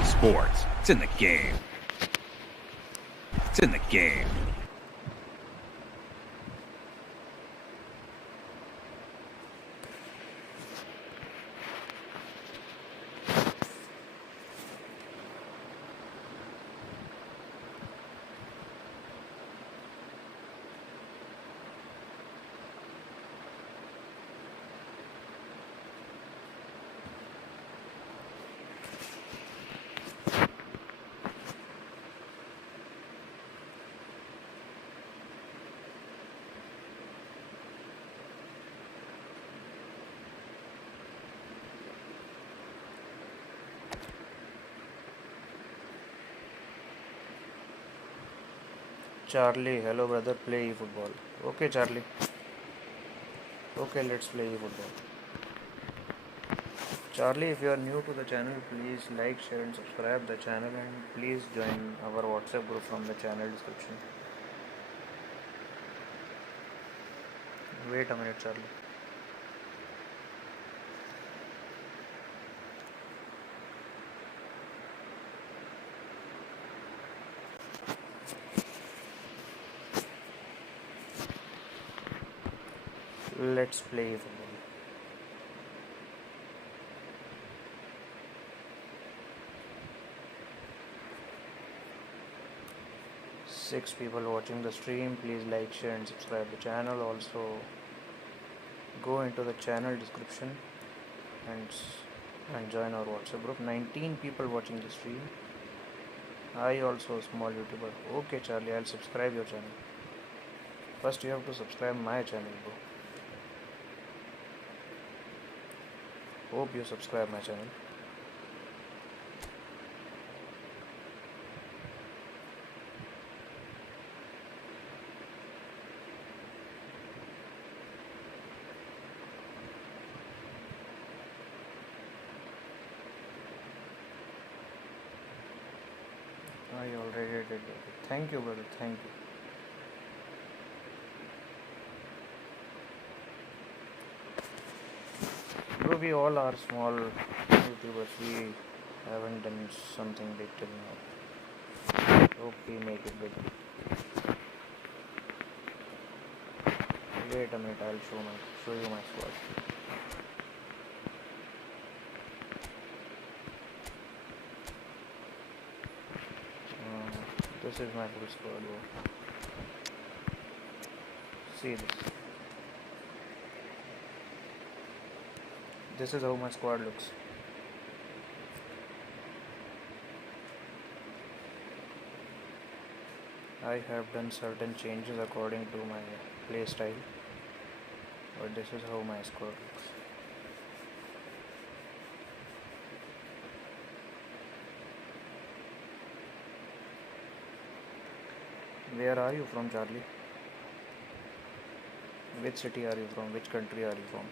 SBC Sports. It's in the game. It's in the game. Charlie, hello brother, play football. Okay, Charlie. Okay, let's play football. Charlie, if you are new to the channel, please like, share, and subscribe the channel, and please join our WhatsApp group from the channel description. Wait a minute, Charlie. Let's play football. Six people watching the stream. Please like, share, and subscribe the channel. Also, go into the channel description and join our WhatsApp group. 19 people watching the stream. I also a small YouTuber. Okay, Charlie, I'll subscribe your channel. First, you have to subscribe my channel, bro. Hope you subscribe my channel. I already did it. Thank you, brother. Thank you. Bro, we all are small YouTubers. We haven't done something big till now. Hope we make it big. Wait a minute, I'll show you my squad. This is my full squad, bro. See this. This is how my squad looks. I have done certain changes according to my play style, but this is how my squad looks. Where are you from, Charlie? Which city are you from? Which country are you from?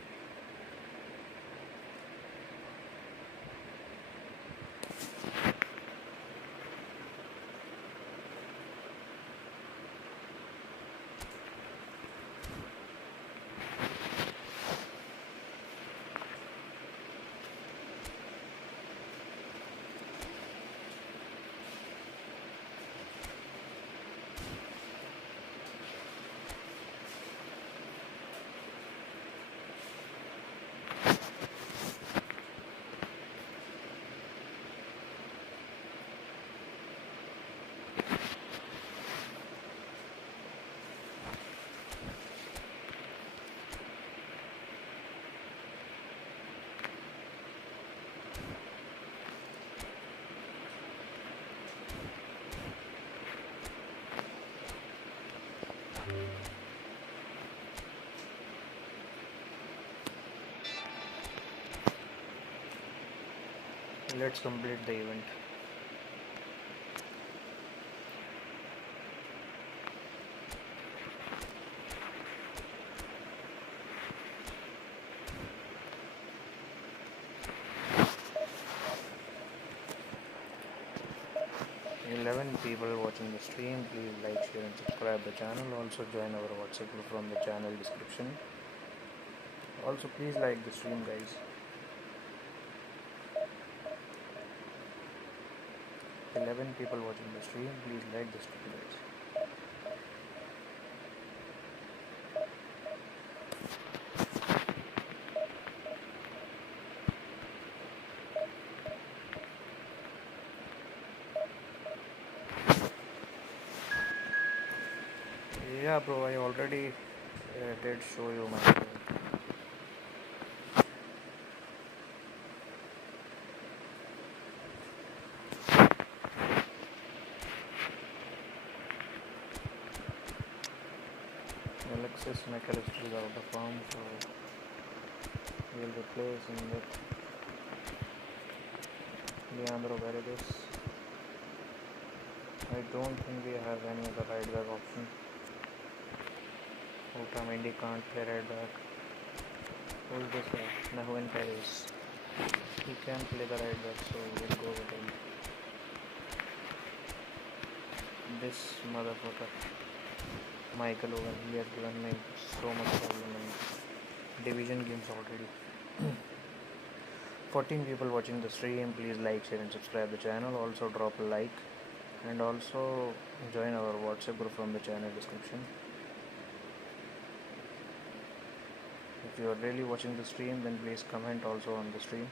Let's complete the event. People watching the stream, please like, share, and subscribe the channel. Also join our WhatsApp group from the channel description. Also please like the stream, guys. 11 people watching the stream. Please like this video, guys. Yeah, bro, I already did show you my screen. Alexis McAllister is out of form, so we'll replace him with Leandro Paredes. I don't think we have any other right back option. Otamendi can't play right back. Who is this guy? Nahuin Perez. He can play the right back, so we'll go with him. This motherfucker, Michael Owen, he has given me so much problem in division games already. 14 people watching the stream. Please like, share and subscribe the channel. Also drop a like and also join our WhatsApp group from the channel description. If you are really watching the stream, then please comment also on the stream.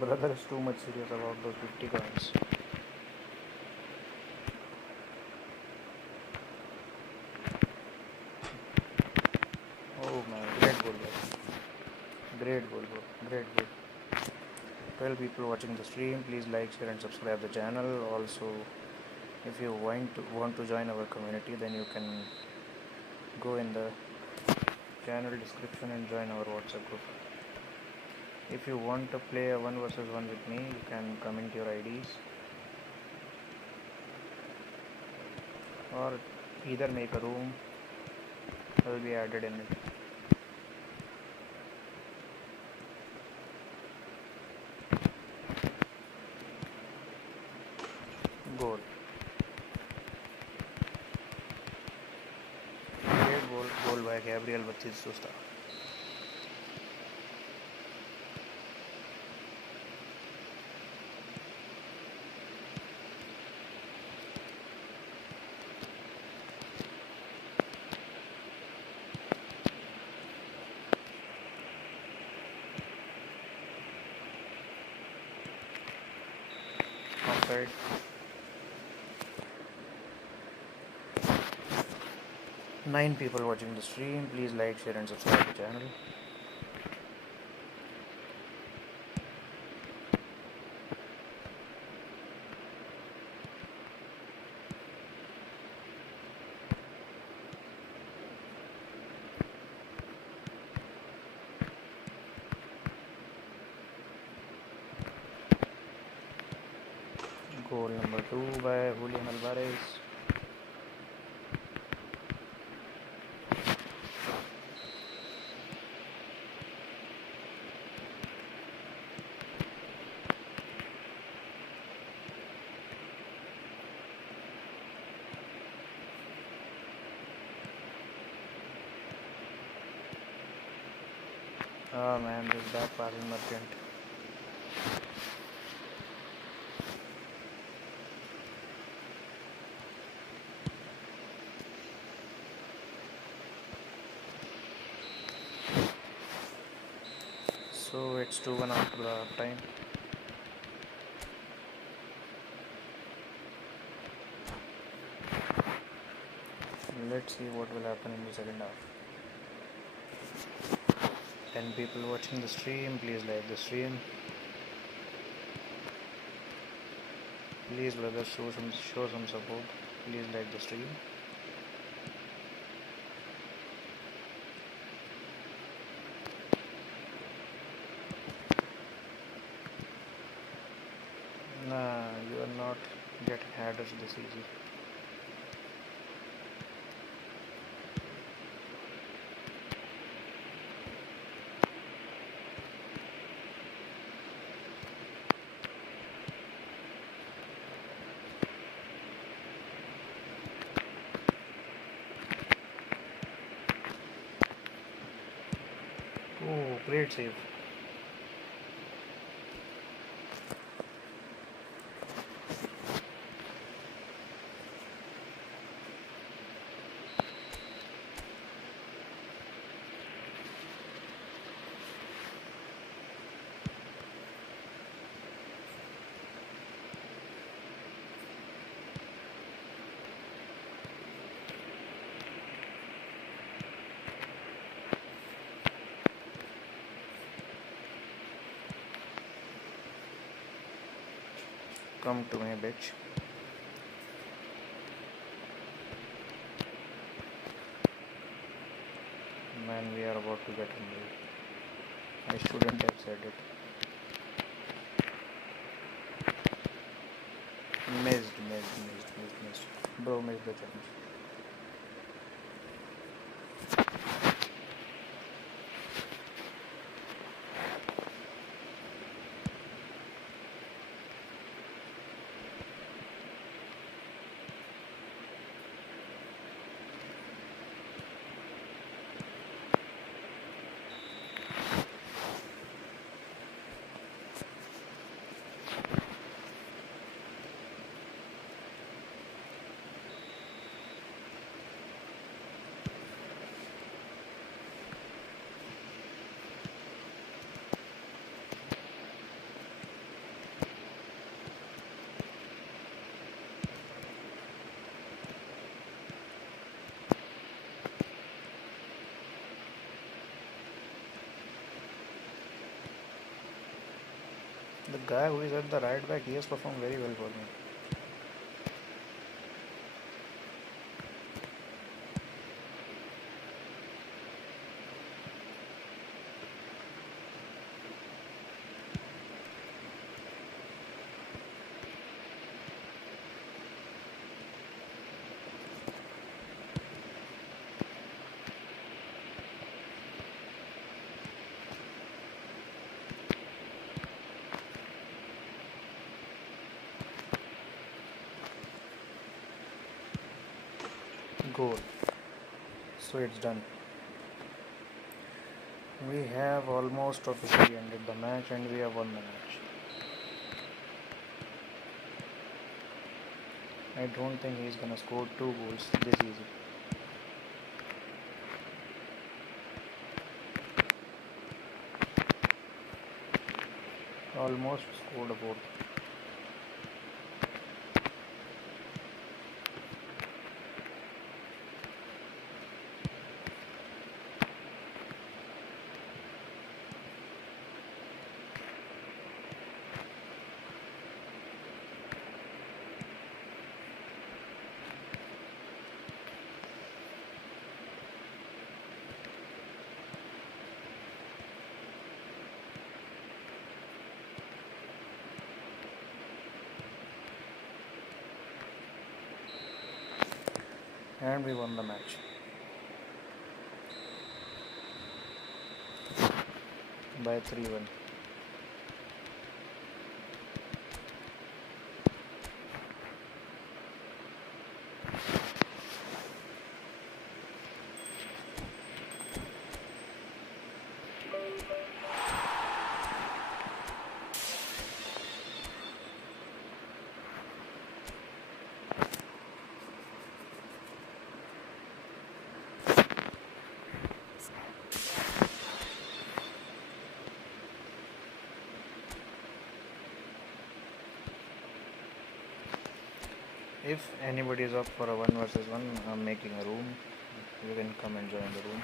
Brother is too much serious about those 50 coins. Oh man, great goal, guys. Great goal, bro. Great goal. 12 people watching the stream. Please like, share and subscribe the channel. Also, if you want to join our community, then you can go in the channel description and join our WhatsApp group. If you want to play a 1 versus 1 with me, you can comment your IDs or either make a room. I will be added in it. Goal. Great goal by Gabriel Batista. Offside. Nine people watching the stream. Please like, share and subscribe the channel. Goal number 2 by Julian Alvarez. Oh man, this bad passing merchant. So it's 2-1 after the half time. Let's see what will happen in the second half. 10 people watching the stream, please like the stream. Please brothers, show some support. Please like the stream. Nah, you are not getting headers this easy. Oh, great save. Come to me, bitch. Man, we are about to get injured. I shouldn't have said it. Missed. Bro, missed the chance. The guy who is at the right back, he has performed very well for me. Goal. So it's done. We have almost officially ended the match and we have won the match. I don't think he's gonna score 2 goals this easy. Almost scored a goal. and we won the match by 3-1. If anybody is up for a 1 versus 1, I'm making a room. You can come and join the room.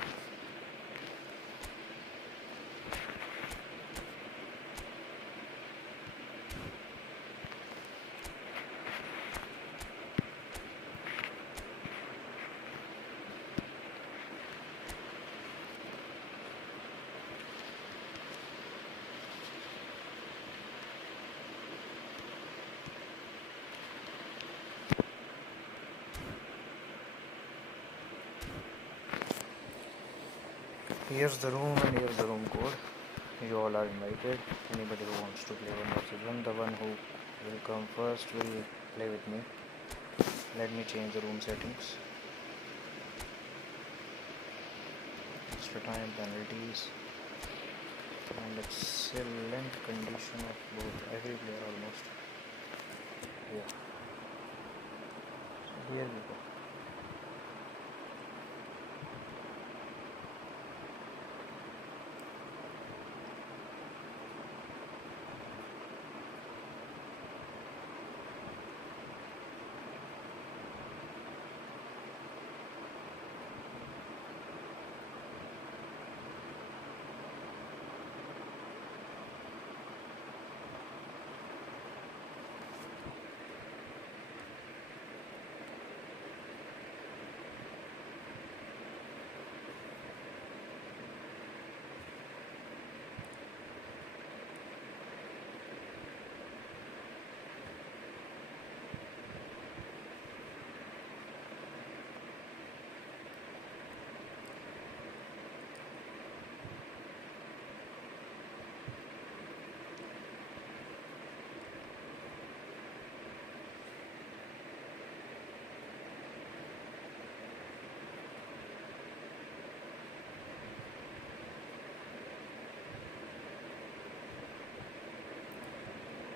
Here's the room and here's the room code. You all are invited. Anybody who wants to play 1 versus 1, the one who will come first will play with me. Let me change the room settings. Extra time, penalties, and excellent condition of both every player almost. Yeah. So here we go.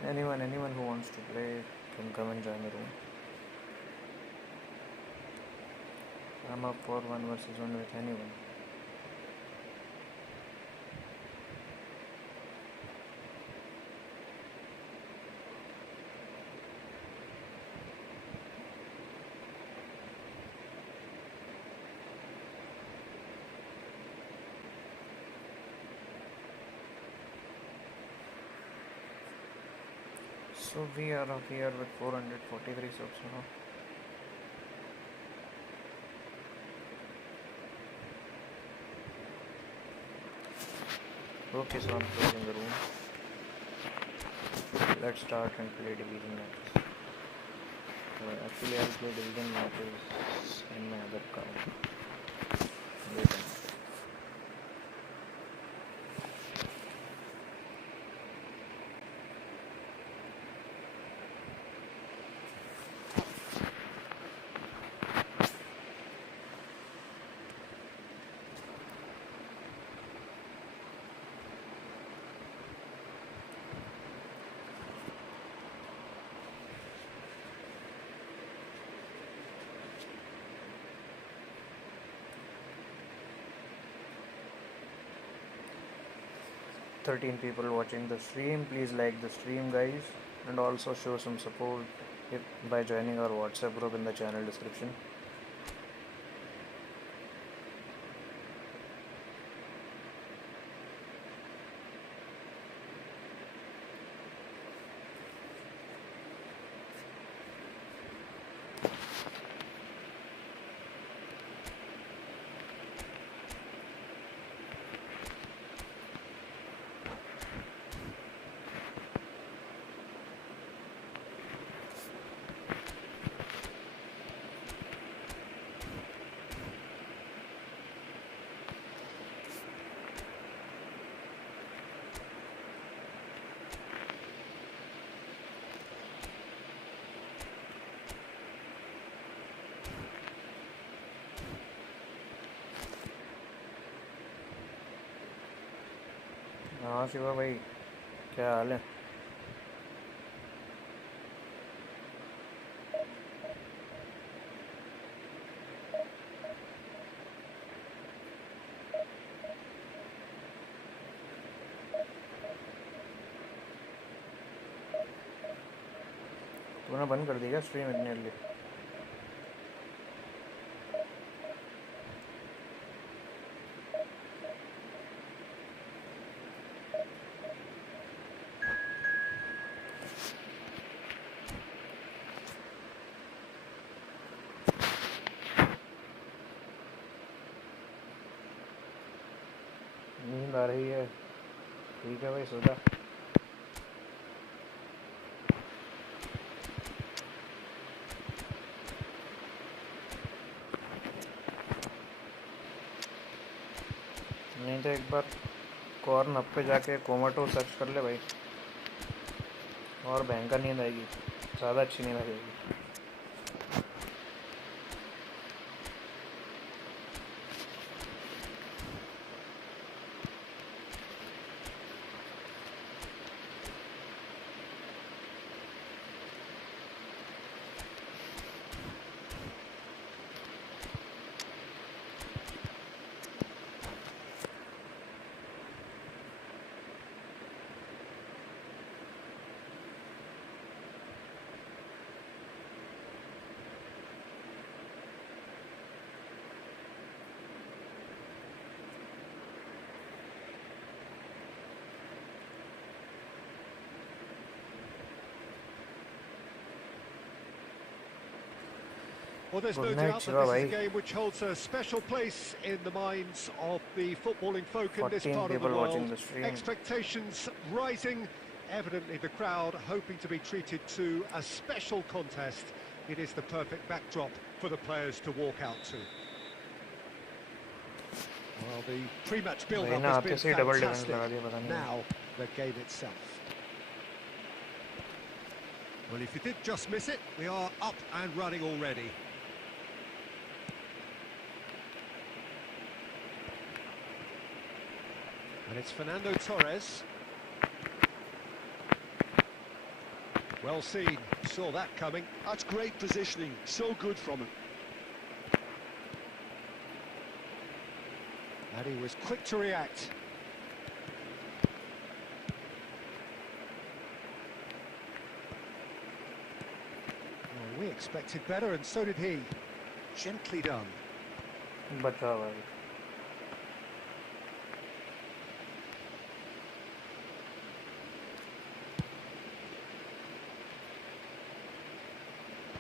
Anyone who wants to play can come and join the room. I'm up for 1 versus 1 with anyone. So we are up here with 443 subs now. Okay, so I'm closing the room. Let's start and play division matches. Actually, I'll play division matches in my other account. Wait a minute. Thirteen people watching the stream. Please like the stream, guys, and also show some support by joining our WhatsApp group in the channel description. हाँ शिवा भाई, क्या हाल है? तूने बंद कर दी क्या stream इतने लिए? नींद आ रही है? ठीक है भाई, सो जा। नहीं तो एक बार कॉर्न हब पे जाके कोमाटो सर्च कर ले भाई, और भयंकर नींद आएगी, ज़्यादा अच्छी नींद आएगी। Well, there's no Good doubt night, that Shiva this is a bhai. game which holds a special place in the minds of the footballing folk in this 14 part of the people watching world. the stream. Expectations rising, evidently the crowd hoping to be treated to a special contest. It is the perfect backdrop for the players to walk out to. Well, the pre-match build-up has been fantastic. Now, the game itself. Well, if you did just miss it, we are up and running already. And it's Fernando Torres. Well seen, saw that coming. That's great positioning, so good from him. And he was quick to react. Well, we expected better, and so did he. Gently done. बचा भाई।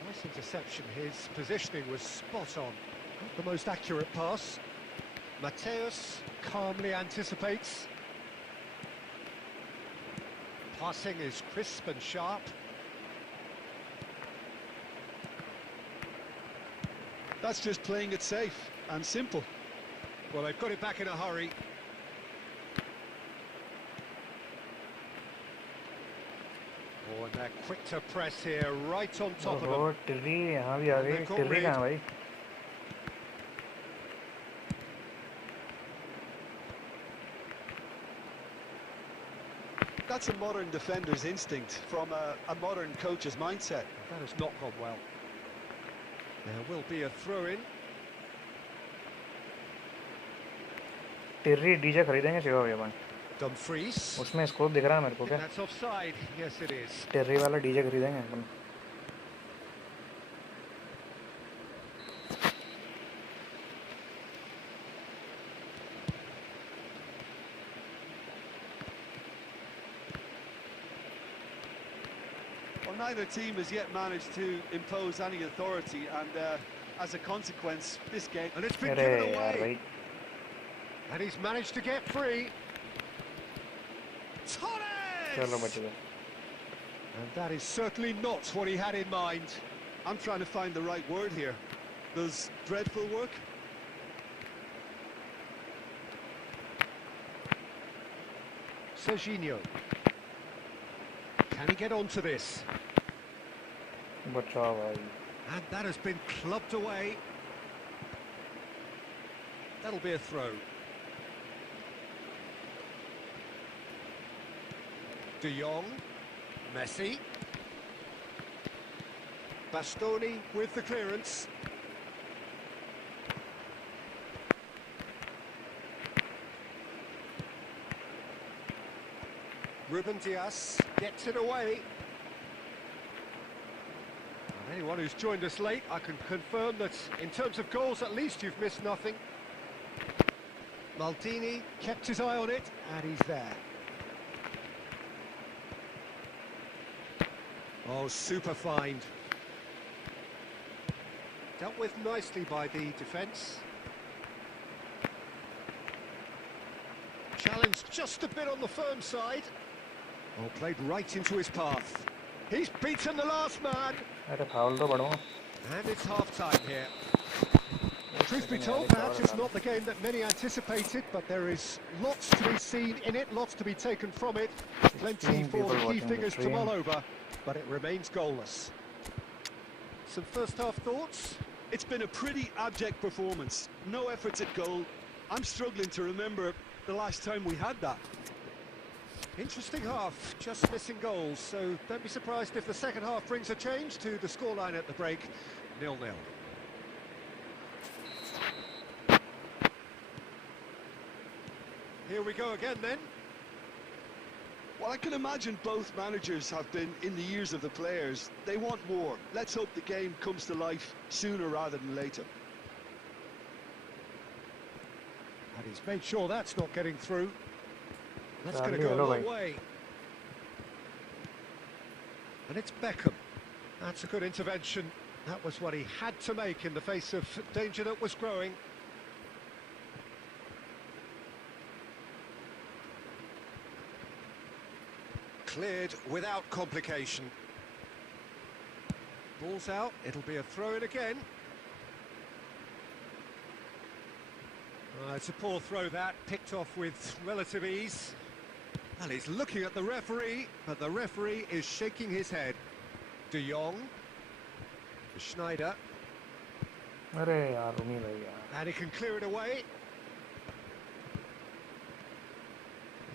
Nice interception, his positioning was spot on. Not the most accurate pass. Messiuuu calmly anticipates. Passing is crisp and sharp. That's just playing it safe and simple. Well, they've got it back in a hurry. Oh, and they're quick to press here, right on top of them. टिर्री यहाँ भी आ गई। टिर्री कहाँ भाई? That's a modern defender's instinct from a modern coach's mindset. That has not gone well. There will be a throw-in. टिर्री DJ खरीदेंगे शिवा भाई अपन। Dumfries. उसमें scope दिख रहा है मेरे को क्या? That's offside. Yes, it is. टिर्री वाला डीजे खरीदेंगे अपन। Well, neither team has yet managed to impose any authority, and as a consequence, this game... And it's been अरे given यार away. भाई। And he's managed to get free. चलो Torres! बच गए। And that is certainly not what he had in mind. I'm trying to find the right word here. Does dreadful work? Serginho. Can he get onto this? बचा भाई। And that has been clubbed away. That'll be a throw. De Jong, Messi. Bastoni with the clearance. Ruben Dias gets it away. And anyone who's joined us late, I can confirm that in terms of goals, at least you've missed nothing. Maldini kept his eye on it, and he's there. Oh, super find. Dealt with nicely by the defence. Challenged just a bit on the firm side. Oh, played right into his path. He's beaten the last man. अरे foul तो बढ़ो. And it's half-time here. Truth be told, perhaps it's not the game that many anticipated, but there is lots to be seen in it, lots to be taken from it. Plenty for the key figures to mull over, but it remains goalless. Some first-half thoughts? It's been a pretty abject performance. No efforts at goal. I'm struggling to remember the last time we had that. Interesting half, just missing goals, so don't be surprised if the second half brings a change to the scoreline at the break, 0-0. Here we go again then. Well, I can imagine both managers have been in the ears of the players. They want more. Let's hope the game comes to life sooner rather than later. And he's made sure that's not getting through. That's going to go a long way. And it's Beckham. That's a good intervention. That was what he had to make in the face of danger that was growing. Cleared without complication. Ball's out, it'll be a throw-in again. It's a poor throw that, picked off with relative ease. And he's looking at the referee, but the referee is shaking his head. De Jong. Schneider. अरे यार उम्मीद है यार. And he can clear it away.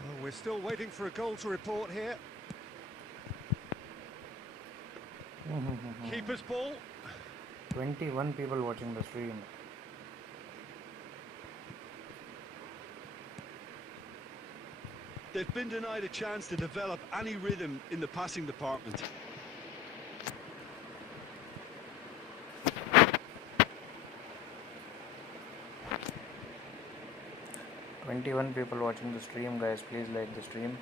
Well, we're still waiting for a goal to report here. Keeper's ball. 21 people watching the stream. They've been denied a chance to develop any rhythm in the passing department. Twenty-one people watching the stream, guys. Please like the stream.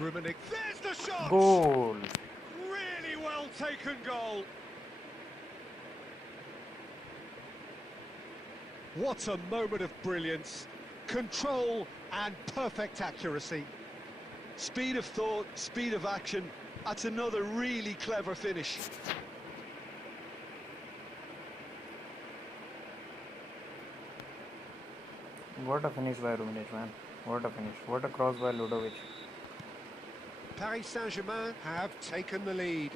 Rummenigge. There's the shot! Goal. Really well taken goal. What a moment of brilliance. Control and perfect accuracy. Speed of thought, speed of action. That's another really clever finish. What a finish by Rummenigge, man. What a finish. What a cross by Ludovic. Paris Saint-Germain have taken the lead.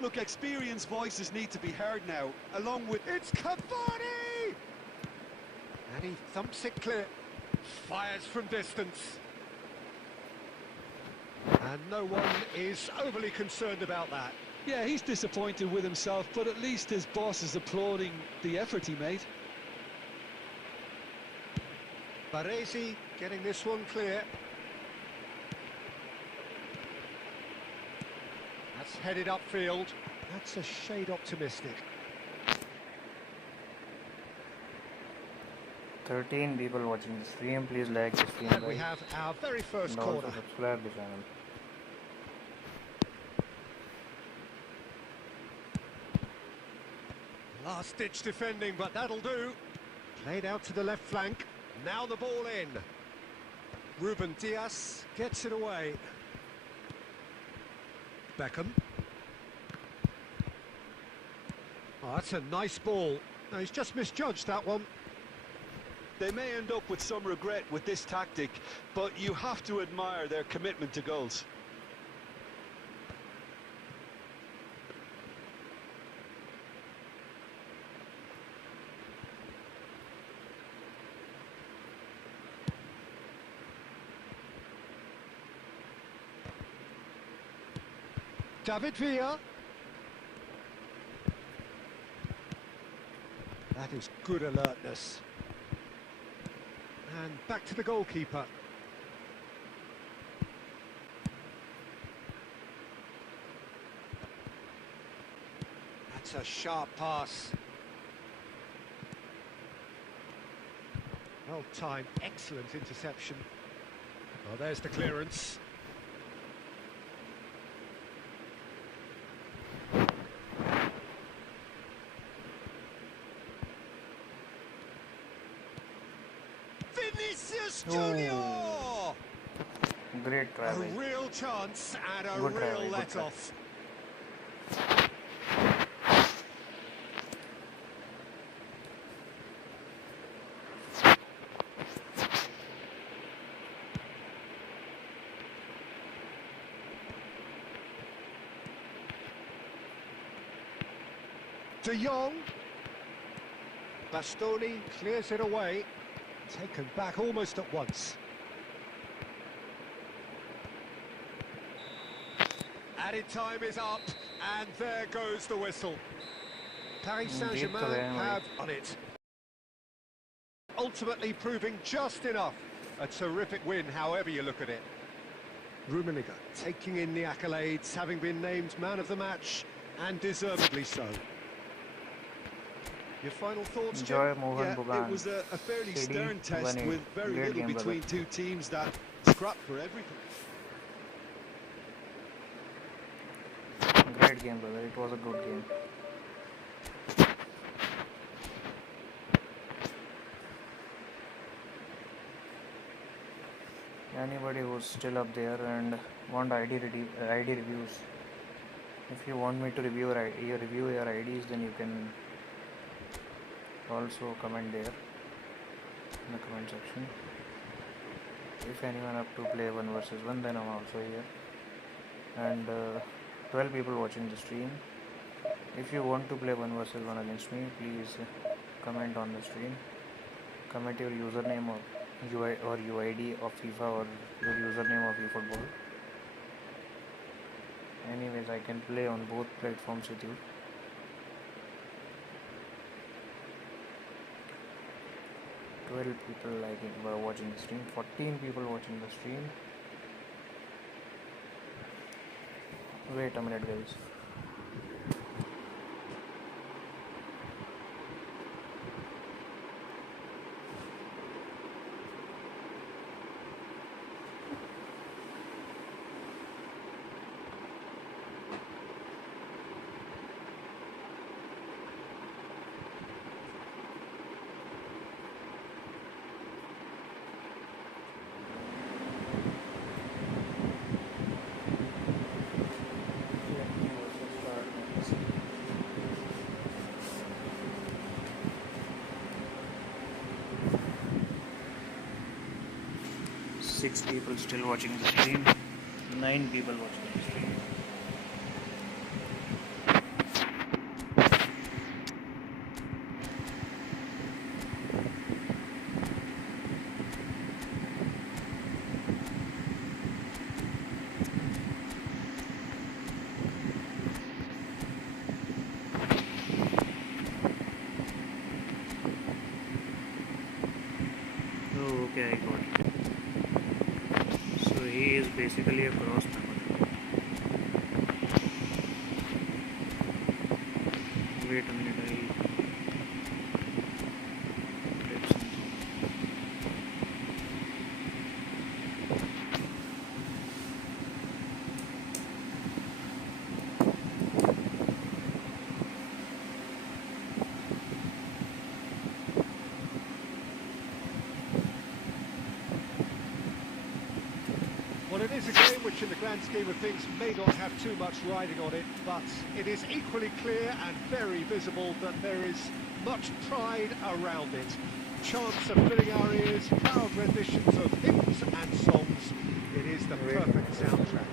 Look, experienced voices need to be heard now, along with... It's Cavani! And he thumps it clear. Fires from distance. And no one is overly concerned about that. Yeah, he's disappointed with himself, but at least his boss is applauding the effort he made. Baresi getting this one clear. That's headed upfield. That's a shade optimistic. 13 people watching the stream. Please like the stream. And we have our very first and corner. also subscribe the channel. Last-ditch defending, but that'll do. Played out to the left flank. Now the ball in. Ruben Dias gets it away. Beckham. Oh, that's a nice ball. No, he's just misjudged that one. They may end up with some regret with this tactic, but you have to admire their commitment to goals. David Villa. That is good alertness. And back to the goalkeeper. That's a sharp pass. Well timed, excellent interception. Oh, there's the clearance. Vinicius Junior! Great try. A Bhai. real chance and a Good try, real good let try. off. De Jong. Bastoni clears it away. Taken back almost at once. Added time is up, and there goes the whistle. Paris Saint-Germain have on it. Ultimately proving just enough. A terrific win, however you look at it. Rummenigge taking in the accolades, having been named man of the match, and deservedly so. Your final thoughts, Jim? Enjoy Mohan Yeah, Bogan. it was a fairly CD, stern test 1-8. with very Great little game, between brother. two teams that scrapped for everything. Great game, brother. It was a good game. Anybody who's still up there and want ID reviews, if you want me to review your IDs, then you can also comment there in the comment section. If anyone up to play 1 versus 1, then I'm also here. And 12 people watching the stream. If you want to play 1 versus 1 against me, please comment on the stream. Comment your username or UID of FIFA or your username of Efootball. Anyways, I can play on both platforms with you. People watching the stream. 14 people watching the stream. Wait a minute, guys. Six people still watching the stream. 9 people watching the stream. Oh, okay, I got it. So he is basically a cross member. Wait a minute, I'll type something. Well, it is a game which in the grand scheme of things may not have too much riding on it, but it is equally clear and very visible that there is much pride around it. Chants are filling our ears, proud renditions of hymns and songs. It is the perfect soundtrack.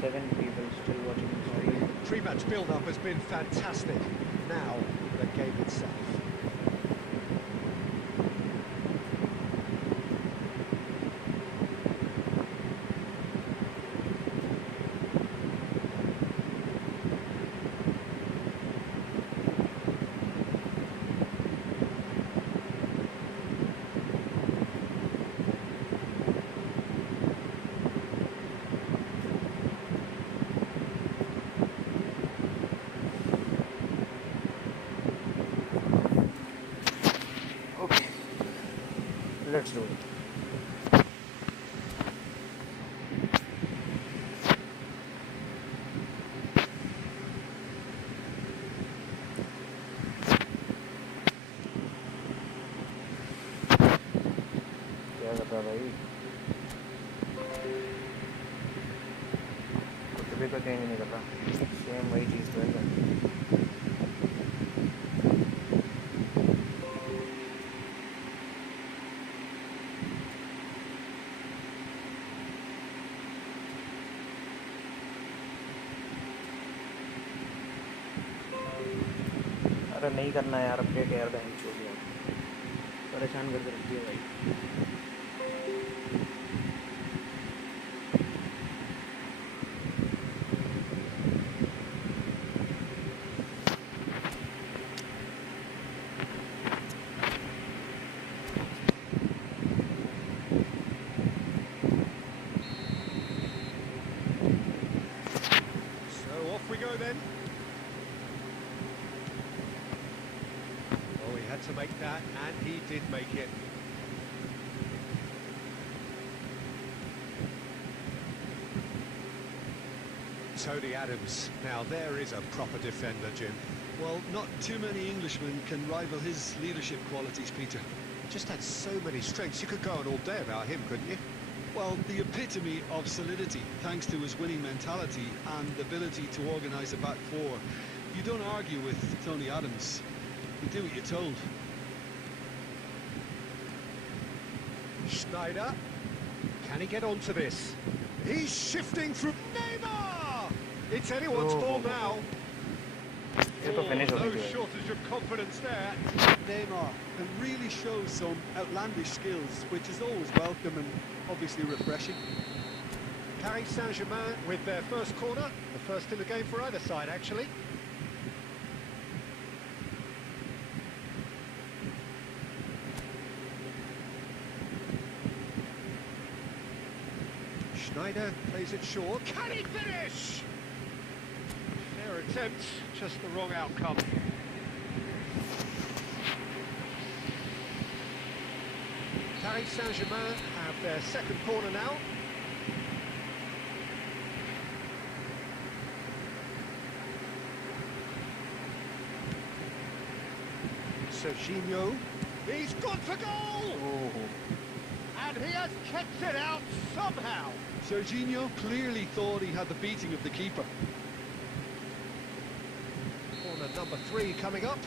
7 people still watching the stream. Pre-match build-up has been fantastic. Now, the game itself. Let's do it. क्या कर रहा भाई? कुछ भी तो change नहीं कर रहा. सेम वही चीज़ तो है. अरे नहीं करना यार, अपडेट यार, बहन चोद यार, परेशान करके रख दिया भाई. So off we go then. To make that, and he did make it. Tony Adams. Now there is a proper defender, Jim. Well, not too many Englishmen can rival his leadership qualities, Peter. Just had so many strengths. You could go on all day about him, couldn't you? Well, the epitome of solidity, thanks to his winning mentality and ability to organise a back four. You don't argue with Tony Adams. You do what you're told. Schneider, can he get onto this? He's shifting through. Neymar! It's anyone's ball now. ये तो finish हो No गई है. shortage of confidence there. Neymar can really show some outlandish skills, which is always welcome and obviously refreshing. Paris Saint-Germain with their first corner, the first in the game for either side, actually. Schneider plays it short. Can he finish? Fair attempt, just the wrong outcome. Paris Saint-Germain have their second corner now. Serginho, he's gone for goal! And he has kept it out somehow. Serginho clearly thought he had the beating of the keeper. Corner number 3 coming up.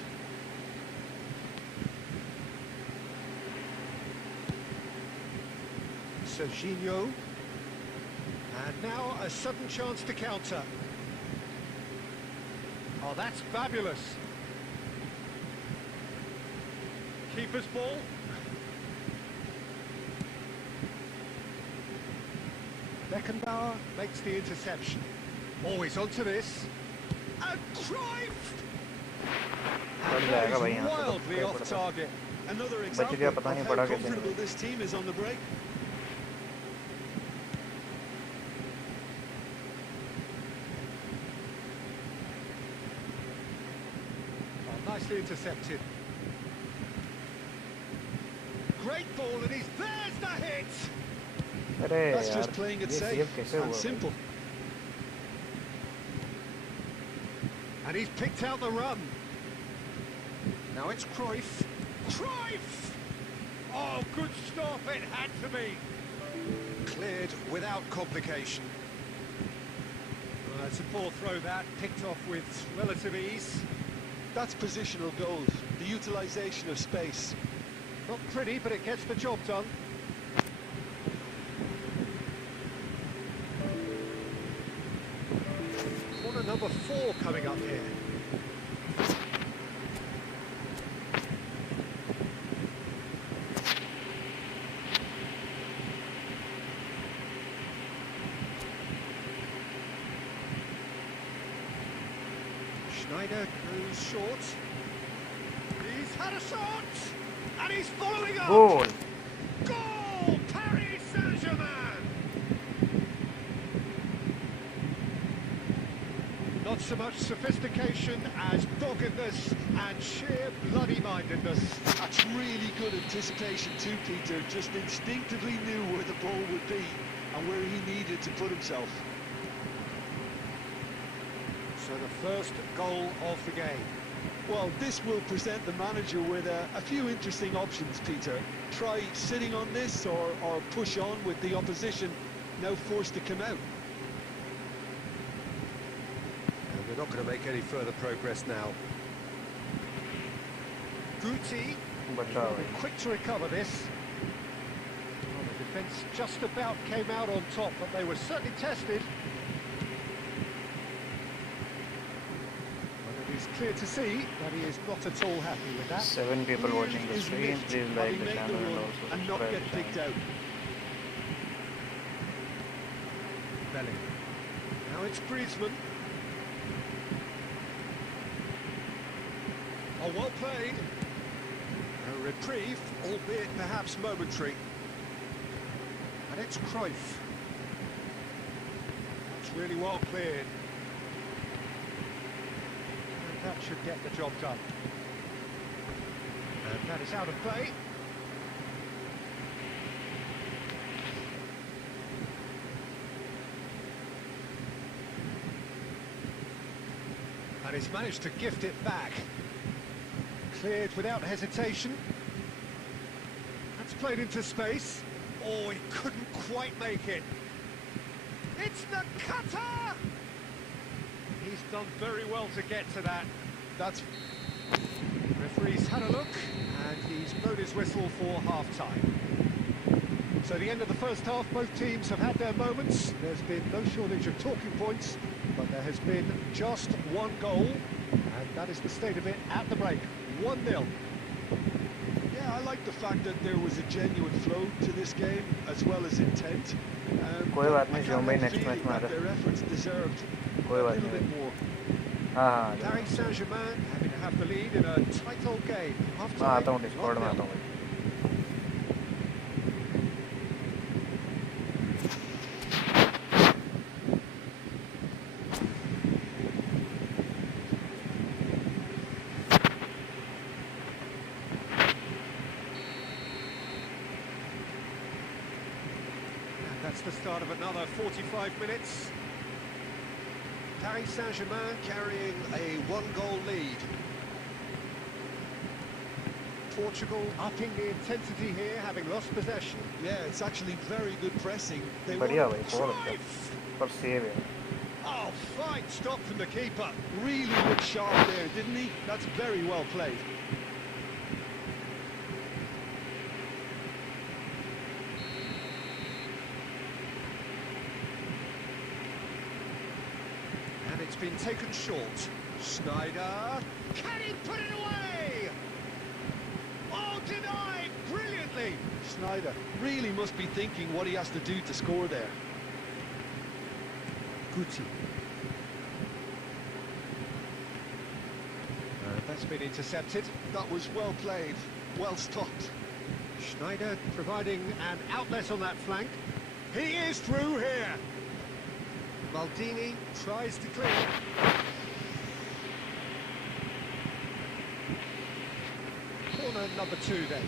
Serginho. And now a sudden chance to counter. Oh, that's fabulous. Keeper's ball. Beckenbauer makes the interception. Always onto this. And Cruyff! बढ़ जाएगा भाई यहाँ से. Wildly off target. Another बच example गया, of पता नहीं how पड़ा कैसे. comfortable this team is on the break. Oh, nicely intercepted. Great ball, and there's the hit! अरे That's यार, just playing it ये safe save कैसे and हुआ simple. And he's picked out the run. Now it's Cruyff. Cruyff! Oh, good stop, it had to be. Cleared without complication. It's a poor throw that, picked off with relative ease. That's positional gold, the utilisation of space. Not pretty, but it gets the job done. Corner number 4 coming up here. Schneider goes short. He's had a shot! And he's following up! Goal. Goal! Paris Saint-Germain! Not so much sophistication as doggedness and sheer bloody-mindedness. That's really good anticipation too, Peter. Just instinctively knew where the ball would be and where he needed to put himself. So the first goal of the game. Well, this will present the manager with a few interesting options, Peter. Try sitting on this or push on with the opposition now forced to come out. And they're not going to make any further progress now. Guti, quick to recover this. Well, the defence just about came out on top, but they were certainly tested. It's clear to see that he is not at all happy with that. 7 people watching the stream. Please like the channel and also and not subscribe get the picked channel. out. Belling. Now it's Griezmann. Oh, well played. A reprieve, albeit perhaps momentary. And it's Cruyff. That's really well cleared. That should get the job done. And that is out of play. And he's managed to gift it back. Cleared without hesitation. That's played into space. Oh, he couldn't quite make it. It's the cutter! He's done very well to get to that. That's Referee's had a look, and he's blown his whistle for half-time. So the end of the first half, both teams have had their moments. There's been no shortage of talking points, but there has been just one goal, and that is the state of it at the break. 1-0. Yeah, I like the fact that there was a genuine flow to this game as well as intent. कोई बात नहीं, I जो can't मैं help next feeling match में आ that रहा। their efforts deserved कोई a बात little bit नहीं। more. हाँ Paris Saint-Germain having to have the lead in a tight old game. मैं Half-time, आता हूँ डिस्कॉर्ड में 1-0. आता हूँ। That's the start of another 45 minutes. Paris Saint-Germain carrying a 1-goal lead. Portugal upping the intensity here, having lost possession. Yeah, it's actually very good pressing. They बढ़िया won. भाई, बहुत अच्छा। पर सेव है। Oh, fine stop from the keeper. Really looked sharp there, didn't he? That's very well played. And it's been taken short. Schneider. Can he put it away? Oh, denied brilliantly. Schneider really must be thinking what he has to do to score there. Guti. That's been intercepted. That was well played, well stopped. Schneider providing an outlet on that flank. He is through here. Maldini tries to clear. Corner number 2 then.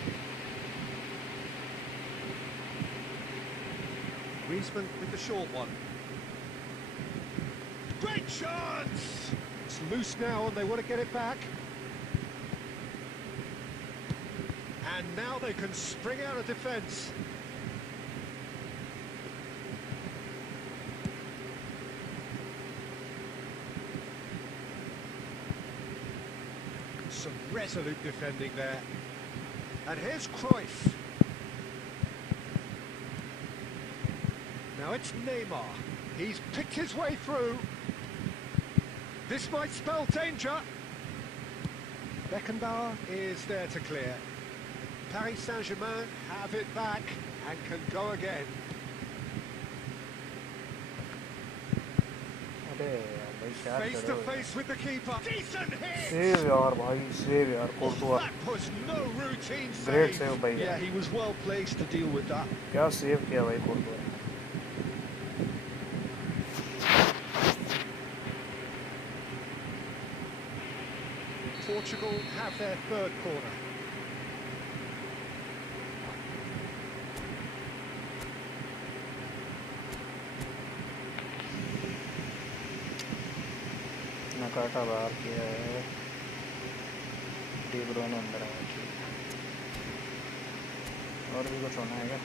Griezmann with the short one. Great chance! It's loose now and they want to get it back. And now they can spring out of defence. Resolute defending there. And here's Cruyff. Now it's Neymar. He's picked his way through. This might spell danger. Beckenbauer is there to clear. Paris Saint-Germain have it back and can go again. Face to face with the keeper. Decent hit! Save yaar bhai, save yaar, Courtois. That was no routine Great save. save bhai. Yeah, he was well placed to deal with that. Kya save kiya bhai Courtois. Portugal have their third corner. नकाटा बाहर किया है, D ब्रुयने अंदर आया कि और भी कुछ होना है क्या?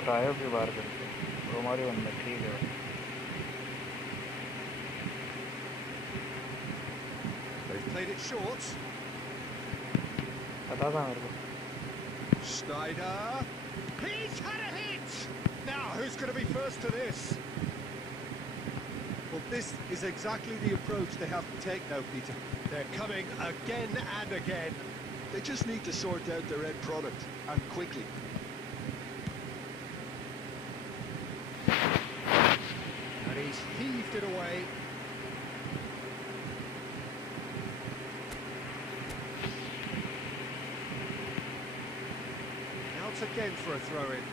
क्रायो की बार करते हमारी बंदा ठीक है. They've played it short. पता था मेरे को. Snyder. He's had a hit. Now who's going to be first to this? Well, this is exactly the approach they have to take now, Peter. They're coming again and again. They just need to sort out their end product, and quickly. And he's heaved it away. Out again for a throw-in.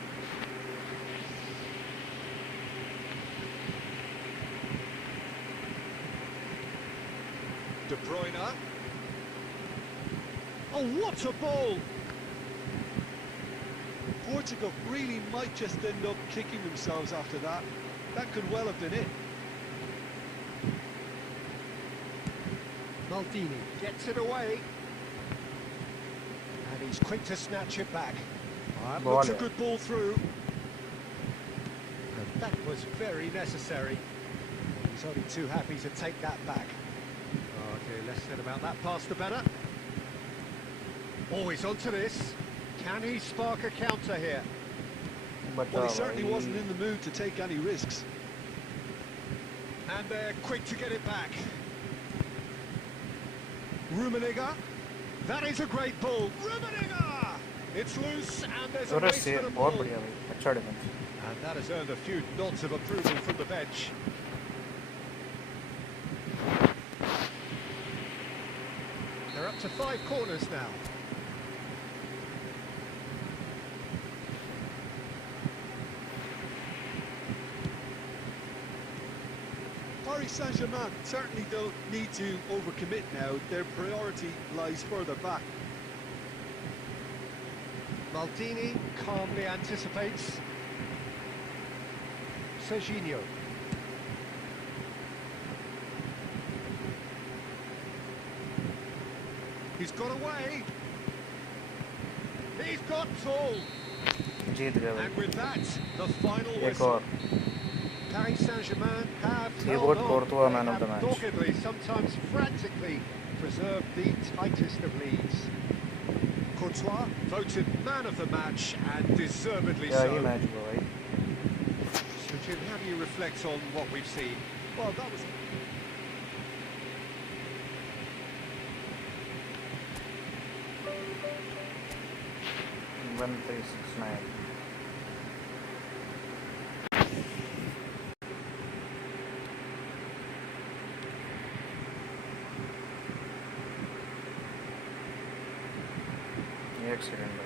De Bruyne. Oh, what a ball! Portugal really might just end up kicking themselves after that. That could well have been it. Maldini gets it away. And he's quick to snatch it back. That looks a good ball through. And that was very necessary. He's only too happy to take that back. Okay, less said about that pass, the better. Always onto this. Can he spark a counter here? Well, he certainly wasn't in the mood to take any risks. And they're quick to get it back. Rummenigge. That is a great ball. Rummenigge! It's loose and there's a race for the ball. बहुत बढ़िया भाई, अच्छा defence. And that has earned a few nods of approval from the bench. They're up to 5 corners now. Paris Saint-Germain certainly don't need to overcommit now. Their priority lies further back. Maldini calmly anticipates. Serginho. He's got away. He's got tall. जीत गए भाई. And with that, the final एक whistle. और. Paris Saint-Germain have Thibaut Courtois, man They of the have match. doggedly, sometimes frantically, preserved the tightest of leads. Courtois voted man of the match and deservedly क्या ही so. Match हुआ भाई. So Jim, how do you reflect on what we've seen? Well, that was... One 369. एक second भाई.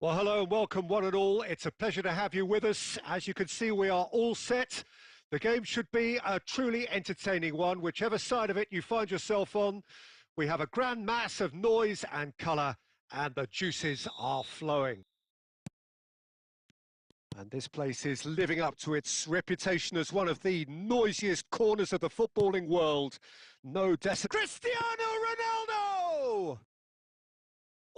Well, hello and welcome one and all. It's a pleasure to have you with us. As you can see, we are all set. The game should be a truly entertaining one, whichever side of it you find yourself on. We have a grand mass of noise and colour, and the juices are flowing. And this place is living up to its reputation as one of the noisiest corners of the footballing world. No Cristiano Ronaldo!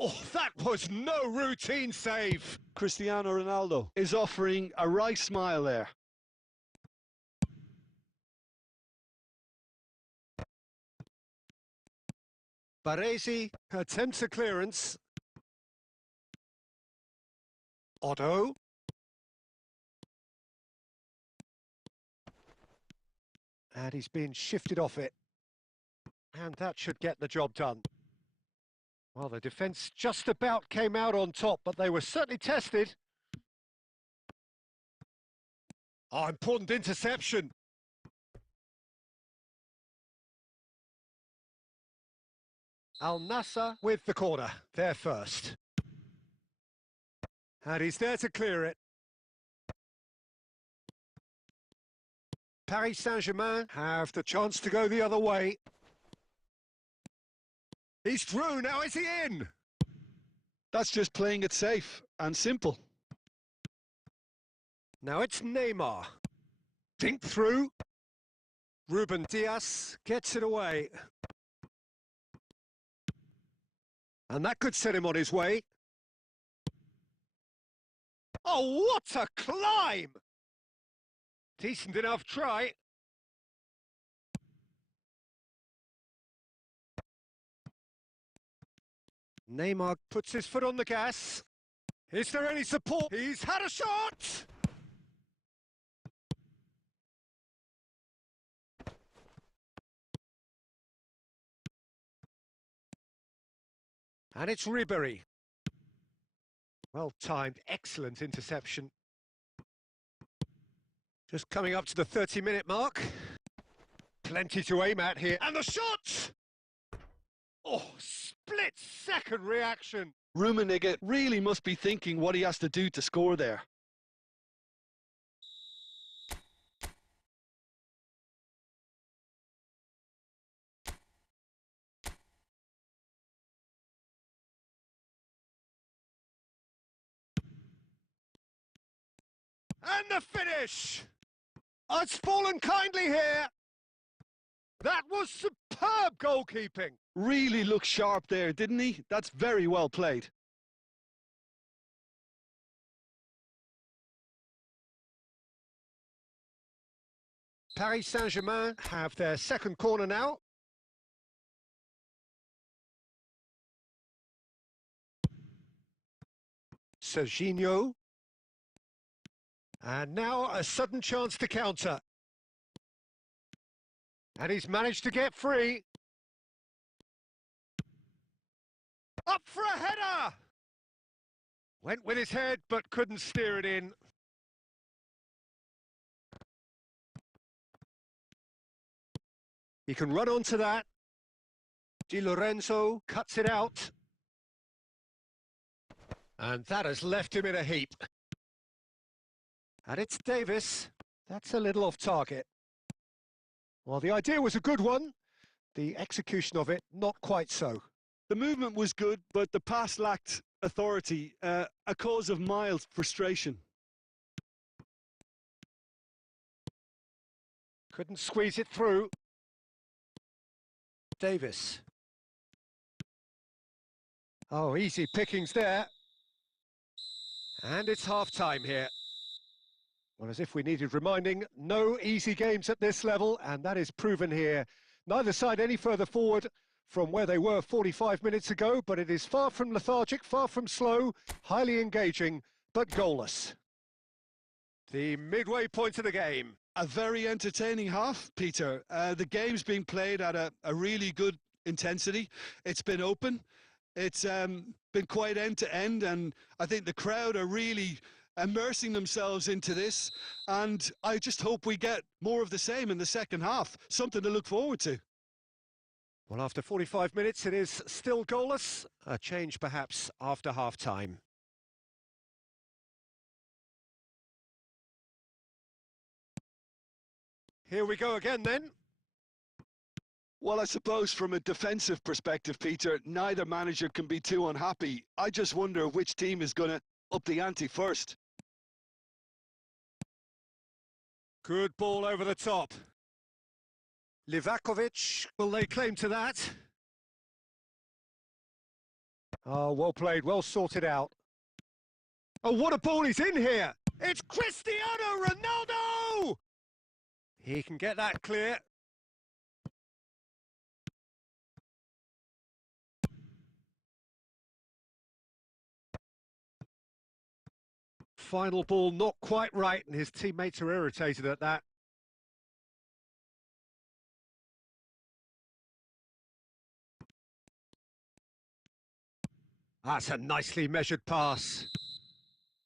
Oh, that was no routine save. Cristiano Ronaldo is offering a right smile there. Baresi attempts a clearance. Otto. And he's been shifted off it. And that should get the job done. Well, the defence just about came out on top, but they were certainly tested. Oh, important interception. Al Nassr with the corner, there first. And he's there to clear it. Paris Saint-Germain have the chance to go the other way. He's through, now is he in? That's just playing it safe and simple. Now it's Neymar. Dink through. Ruben Dias gets it away. And that could set him on his way. Oh, what a climb! Decent enough try. Neymar puts his foot on the gas. Is there any support? He's had a shot! And it's Ribéry. Well timed, excellent interception. Just coming up to the 30-minute mark. Plenty to aim at here. And the shot! Oh, split-second reaction. Rummenigge really must be thinking what he has to do to score there. And the finish! Oh, it's fallen kindly here. That was superb goalkeeping. Really looked sharp there, didn't he? That's very well played. Paris Saint-Germain have their second corner now. Serginho. And now a sudden chance to counter. And he's managed to get free. Up for a header! Went with his head, but couldn't steer it in. He can run onto that. Di Lorenzo cuts it out. And that has left him in a heap. And it's Davis. That's a little off target. Well, the idea was a good one. The execution of it, not quite so. The movement was good, but the pass lacked authority, a cause of mild frustration. Couldn't squeeze it through. Davis. Oh, easy pickings there. And it's half-time here. Well, as if we needed reminding, no easy games at this level, and that is proven here. Neither side any further forward from where they were 45 minutes ago, but it is far from lethargic, far from slow, highly engaging, but goalless. The midway point of the game. A very entertaining half, Peter. The game's being played at a really good intensity. It's been open. It's been quite end-to-end, and I think the crowd are really immersing themselves into this, and I just hope we get more of the same in the second half. Something to look forward to. Well, after 45 minutes, it is still goalless. A change, perhaps, after half-time. Here we go again then. Well, I suppose from a defensive perspective, Peter, neither manager can be too unhappy. I just wonder which team is going to up the ante first. Good ball over the top. Livakovic, will they claim to that? Oh, well played, well sorted out. Oh, what a ball is in here! It's Cristiano Ronaldo! He can get that clear. Final ball not quite right, and his teammates are irritated at that. That's a nicely measured pass.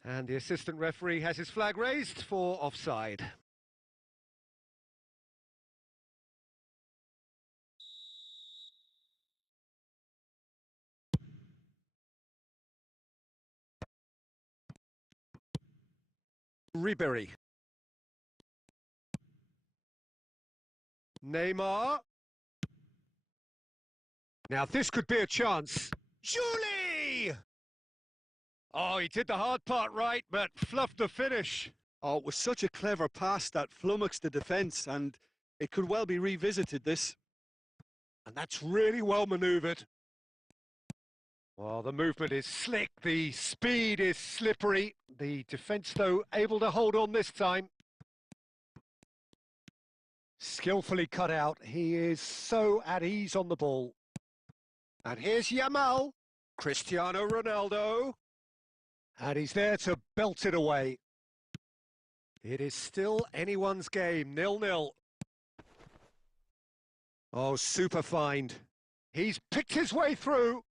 And the assistant referee has his flag raised for offside. Ribery. Neymar. Now this could be a chance. Julie! Oh, he did the hard part right, but fluffed the finish. Oh, it was such a clever pass that flummoxed the defence, and it could well be revisited, this. And that's really well manoeuvred. Well, the movement is slick, the speed is slippery. The defence, though, able to hold on this time. Skillfully cut out. He is so at ease on the ball. And here's Yamal, Cristiano Ronaldo. And he's there to belt it away. It is still anyone's game, 0-0. Oh, super find. He's picked his way through.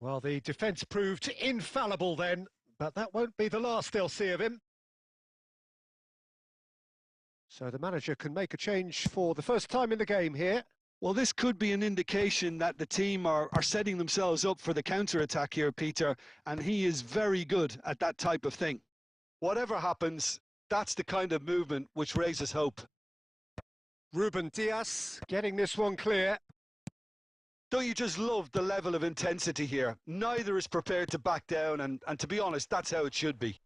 Well, the defence proved infallible then, but that won't be the last they'll see of him. So the manager can make a change for the first time in the game here. Well, this could be an indication that the team are setting themselves up for the counter-attack here, Peter, and he is very good at that type of thing. Whatever happens, that's the kind of movement which raises hope. Ruben Dias getting this one clear. Don't you just love the level of intensity here? Neither is prepared to back down, and to be honest, that's how it should be.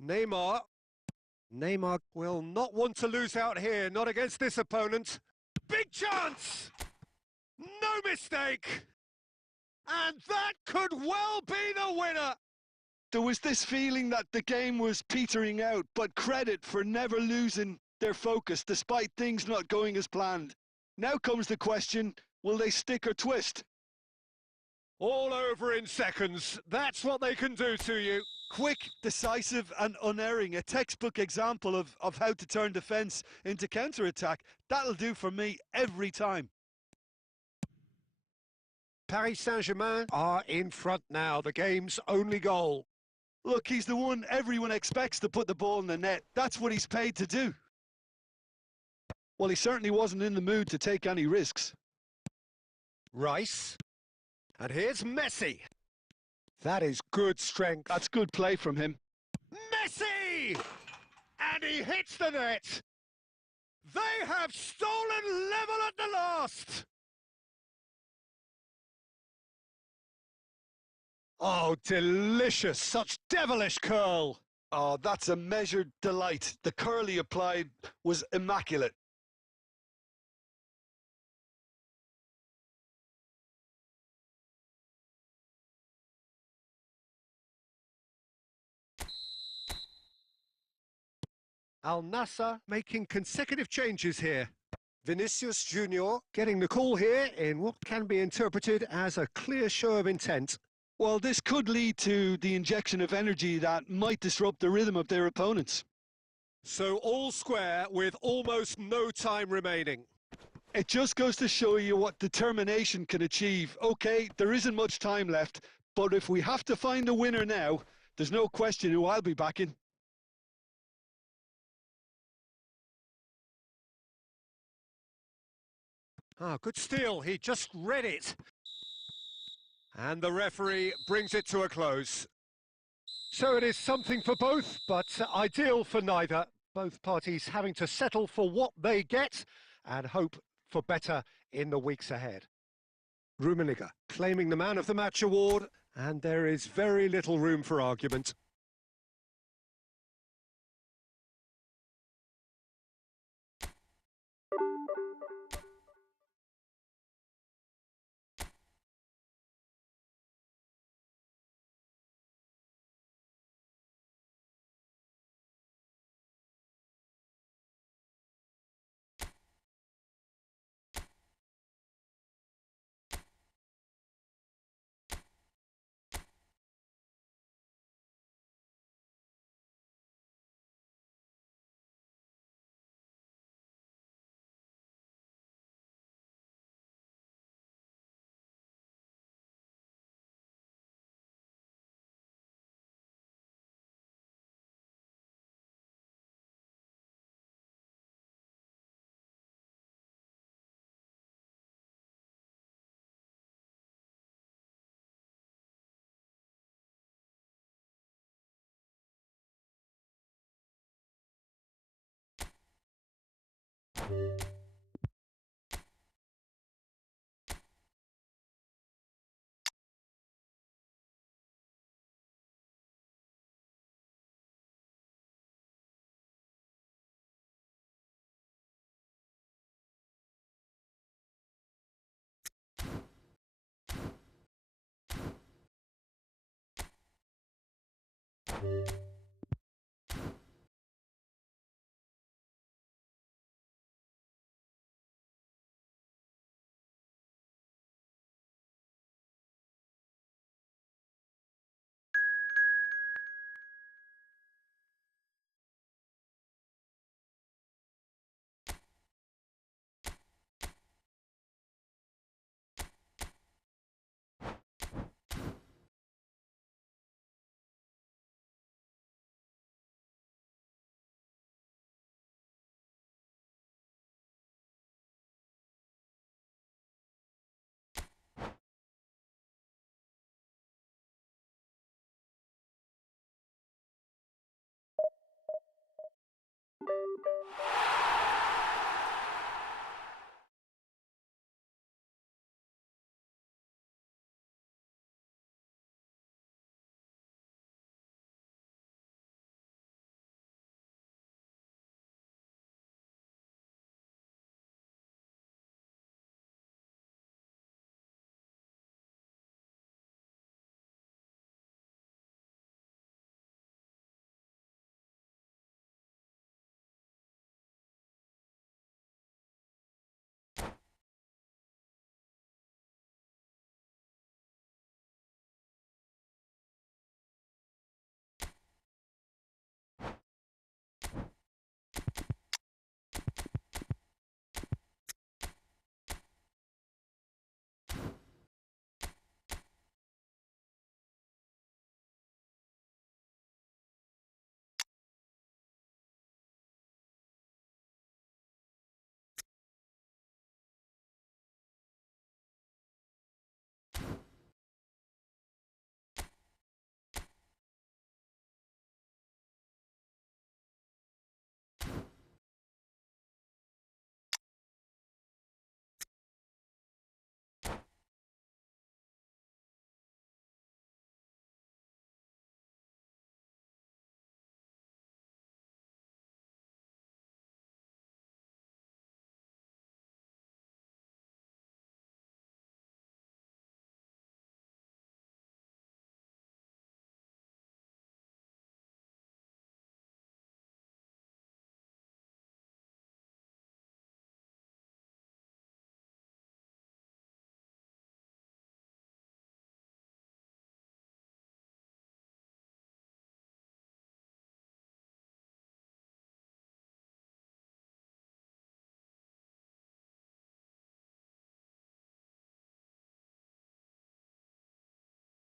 Neymar. Neymar will not want to lose out here, not against this opponent. Big chance! No mistake! And that could well be the winner! There was this feeling that the game was petering out, but credit for never losing their focus despite things not going as planned. Now comes the question, will they stick or twist? All over in seconds. That's what they can do to you. Quick, decisive and unerring. A textbook example of how to turn defence into counter-attack. That'll do for me every time. Paris Saint-Germain are in front now. The game's only goal. Look, he's the one everyone expects to put the ball in the net. That's what he's paid to do. Well, he certainly wasn't in the mood to take any risks. Rice. And here's Messi. That is good strength. That's good play from him. Messi! And he hits the net. They have stolen level at the last. Oh, delicious. Such devilish curl. Oh, that's a measured delight. The curl he applied was immaculate. Al Nassr making consecutive changes here. Vinicius Junior getting the call here in what can be interpreted as a clear show of intent. Well, this could lead to the injection of energy that might disrupt the rhythm of their opponents. So all square with almost no time remaining. It just goes to show you what determination can achieve. Okay, there isn't much time left, but if we have to find a winner now, there's no question who I'll be backing. Ah, good steal. He just read it. And the referee brings it to a close. So it is something for both, but ideal for neither. Both parties having to settle for what they get and hope for better in the weeks ahead. Rummenigge claiming the Man of the Match award, and there is very little room for argument.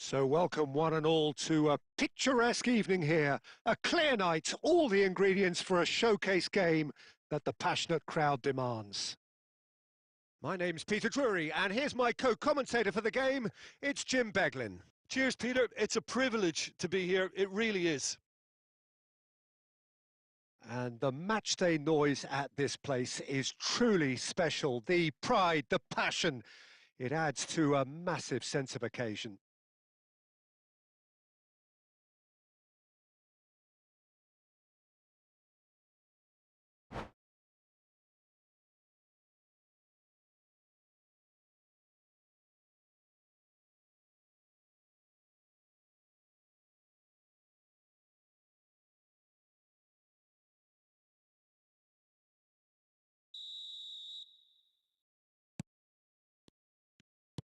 So welcome one and all to a picturesque evening here. A clear night, all the ingredients for a showcase game that the passionate crowd demands. My name's Peter Drury, and here's my co-commentator for the game. It's Jim Beglin. Cheers, Peter. It's a privilege to be here. It really is. And the matchday noise at this place is truly special. The pride, the passion, it adds to a massive sense of occasion.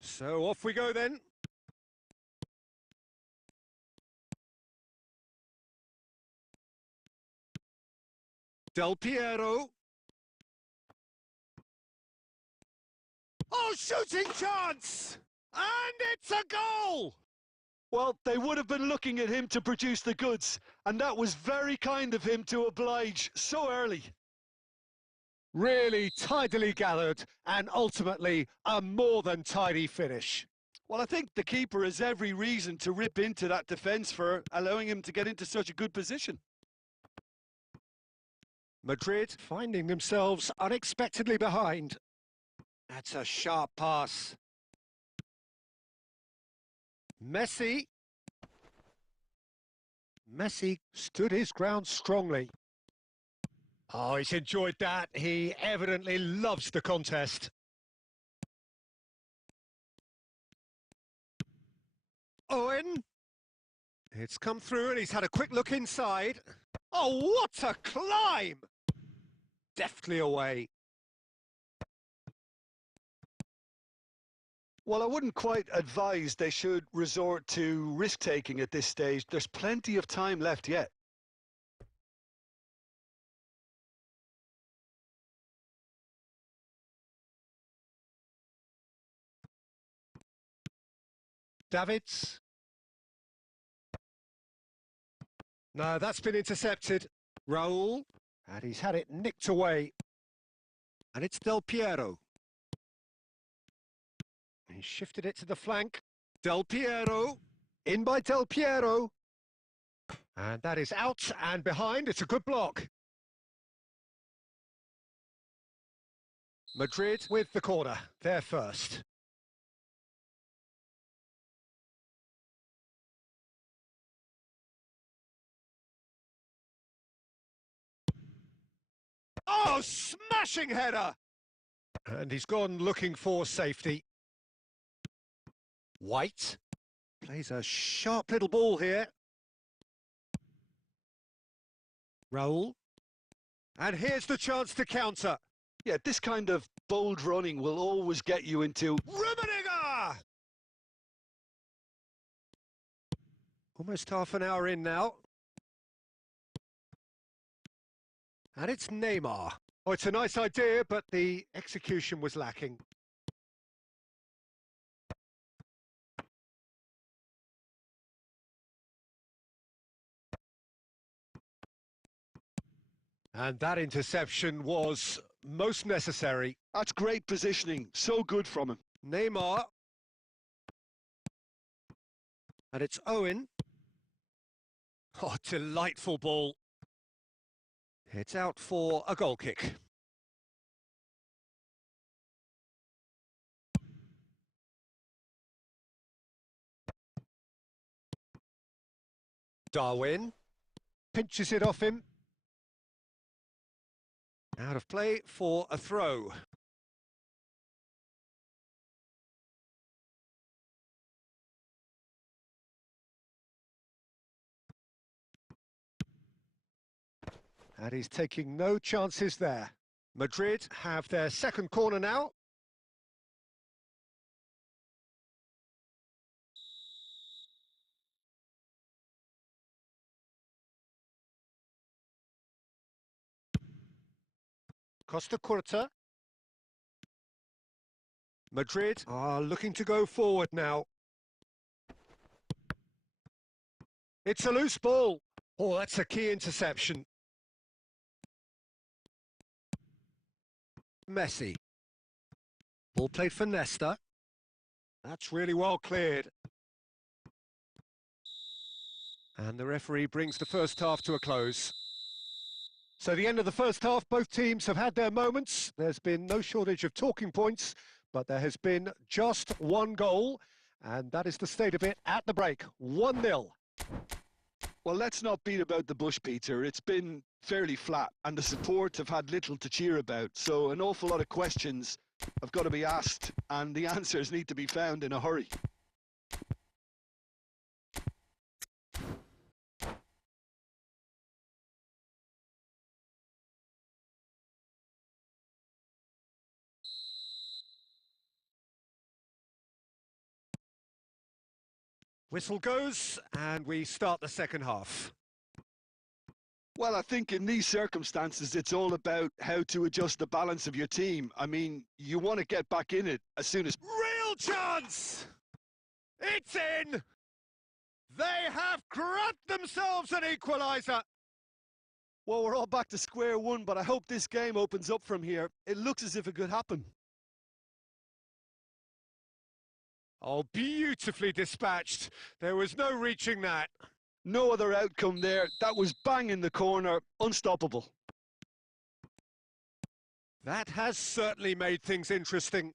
So off we go then. Del Piero. Oh, shooting chance! And it's a goal! Well, they would have been looking at him to produce the goods, and that was very kind of him to oblige so early. Really tidily gathered, and ultimately a more than tidy finish. Well, I think the keeper has every reason to rip into that defence for allowing him to get into such a good position. Madrid finding themselves unexpectedly behind. That's a sharp pass. Messi stood his ground strongly. Oh, he's enjoyed that. He evidently loves the contest. Owen. It's come through and he's had a quick look inside. Oh, what a climb! Deftly away. Well, I wouldn't quite advise they should resort to risk-taking at this stage. There's plenty of time left yet. Davids. No, that's been intercepted. Raul. And he's had it nicked away. And it's Del Piero. He shifted it to the flank. Del Piero. In by Del Piero. And that is out and behind. It's a good block. Madrid with the corner. They're first. Oh, smashing header! And he's gone looking for safety. White plays a sharp little ball here. Raul. And here's the chance to counter. Yeah, this kind of bold running will always get you into... Rummenigge! Almost half an hour in now. And it's Neymar. Oh, it's a nice idea, but the execution was lacking. And that interception was most necessary. That's great positioning. So good from him. Neymar. And it's Owen. Oh, delightful ball. It's out for a goal kick. Darwin pinches it off him. Out of play for a throw. And he's taking no chances there. Madrid have their second corner now. Costa Curta. Madrid are looking to go forward now. It's a loose ball. Oh, that's a key interception. Messi. Ball played for Nesta. That's really well cleared. And the referee brings the first half to a close. So the end of the first half, both teams have had their moments. There's been no shortage of talking points, but there has been just one goal, and that is the state of it at the break, 1-0. Well, let's not beat about the bush, Peter. It's been fairly flat, and the support have had little to cheer about. So an awful lot of questions have got to be asked, and the answers need to be found in a hurry. Whistle goes, and we start the second half. Well, I think in these circumstances, it's all about how to adjust the balance of your team. I mean, you want to get back in it as soon as... Real chance! It's in! They have grabbed themselves an equaliser! Well, we're all back to square one, but I hope this game opens up from here. It looks as if it could happen. Oh, beautifully dispatched. There was no reaching that. No other outcome there. That was bang in the corner. Unstoppable. That has certainly made things interesting.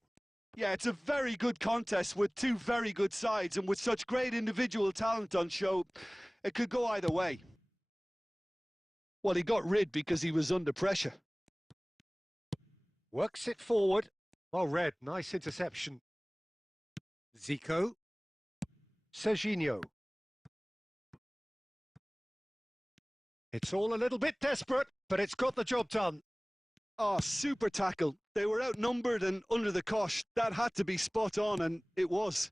Yeah, it's a very good contest with two very good sides, and with such great individual talent on show, it could go either way. Well, he got rid because he was under pressure. Works it forward. Oh, Red, nice interception. Zico. Serginho. It's all a little bit desperate, but it's got the job done. Oh, super tackle. They were outnumbered and under the cosh. That had to be spot on, and it was.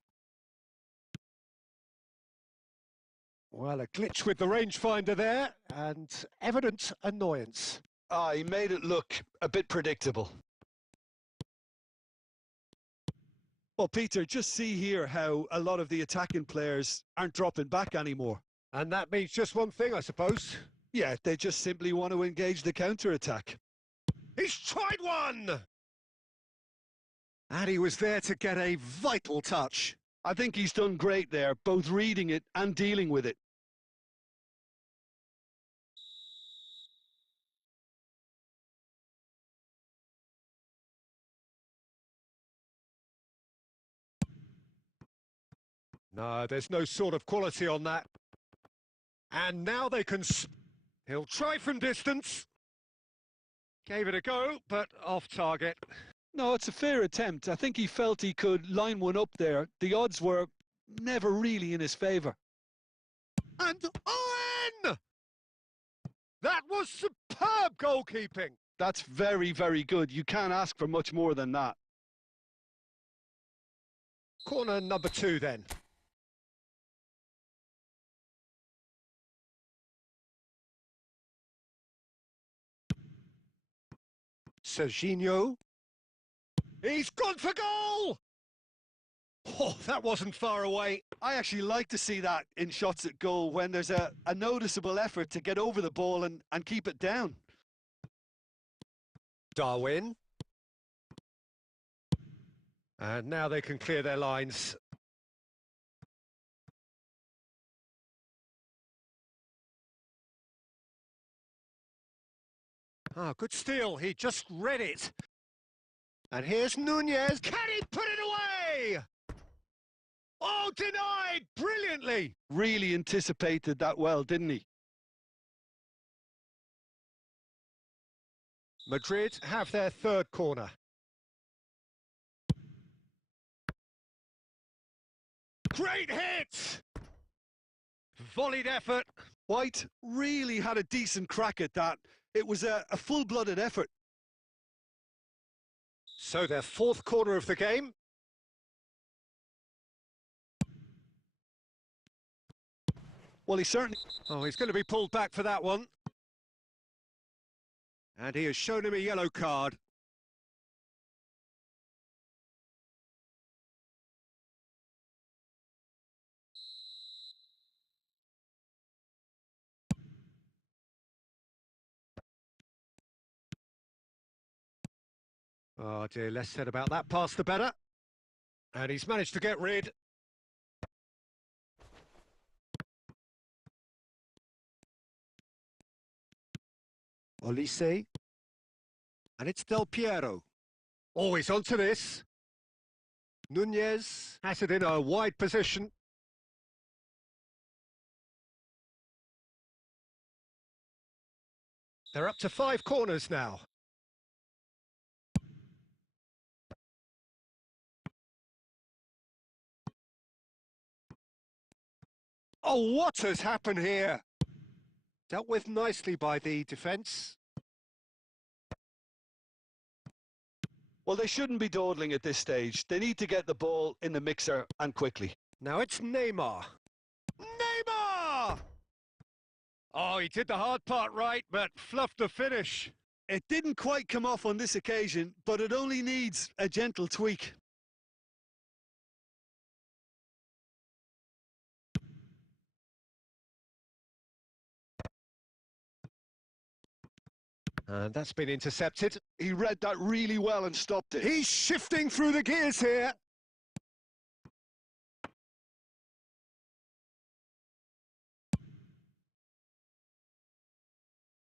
Well, a glitch with the rangefinder there, and evident annoyance. Ah, he made it look a bit predictable. Well, Peter, just see here how a lot of the attacking players aren't dropping back anymore. And that means just one thing, I suppose. Yeah, they just simply want to engage the counter-attack. He's tried one! And he was there to get a vital touch. I think he's done great there, both reading it and dealing with it. No, there's no sort of quality on that. And now they can... He'll try from distance. Gave it a go, but off target. No, it's a fair attempt. I think he felt he could line one up there. The odds were never really in his favour. And Owen! That was superb goalkeeping. That's very, very good. You can't ask for much more than that. Corner number 2 then. Serginho. He's gone for goal! Oh, that wasn't far away. I actually like to see that in shots at goal when there's a noticeable effort to get over the ball and keep it down. Darwin. And now they can clear their lines. Ah, good steal. He just read it. And here's Nunez. Can he put it away? Oh, denied brilliantly. Really anticipated that well, didn't he? Madrid have their third corner. Great hit! Volleyed effort. White really had a decent crack at that. It was a full-blooded effort. So their fourth corner of the game. Well, he certainly... Oh, he's going to be pulled back for that one. And he has shown him a yellow card. Oh dear, less said about that pass the better. And he's managed to get rid. Olise. And it's Del Piero. Always onto this. Nunez has it in a wide position. They're up to 5 corners now. Oh, what has happened here? Dealt with nicely by the defence. Well, they shouldn't be dawdling at this stage. They need to get the ball in the mixer and quickly. Now it's Neymar. Neymar! Oh, he did the hard part right, but fluffed the finish. It didn't quite come off on this occasion, but it only needs a gentle tweak. And that's been intercepted. He read that really well and stopped it. He's shifting through the gears here.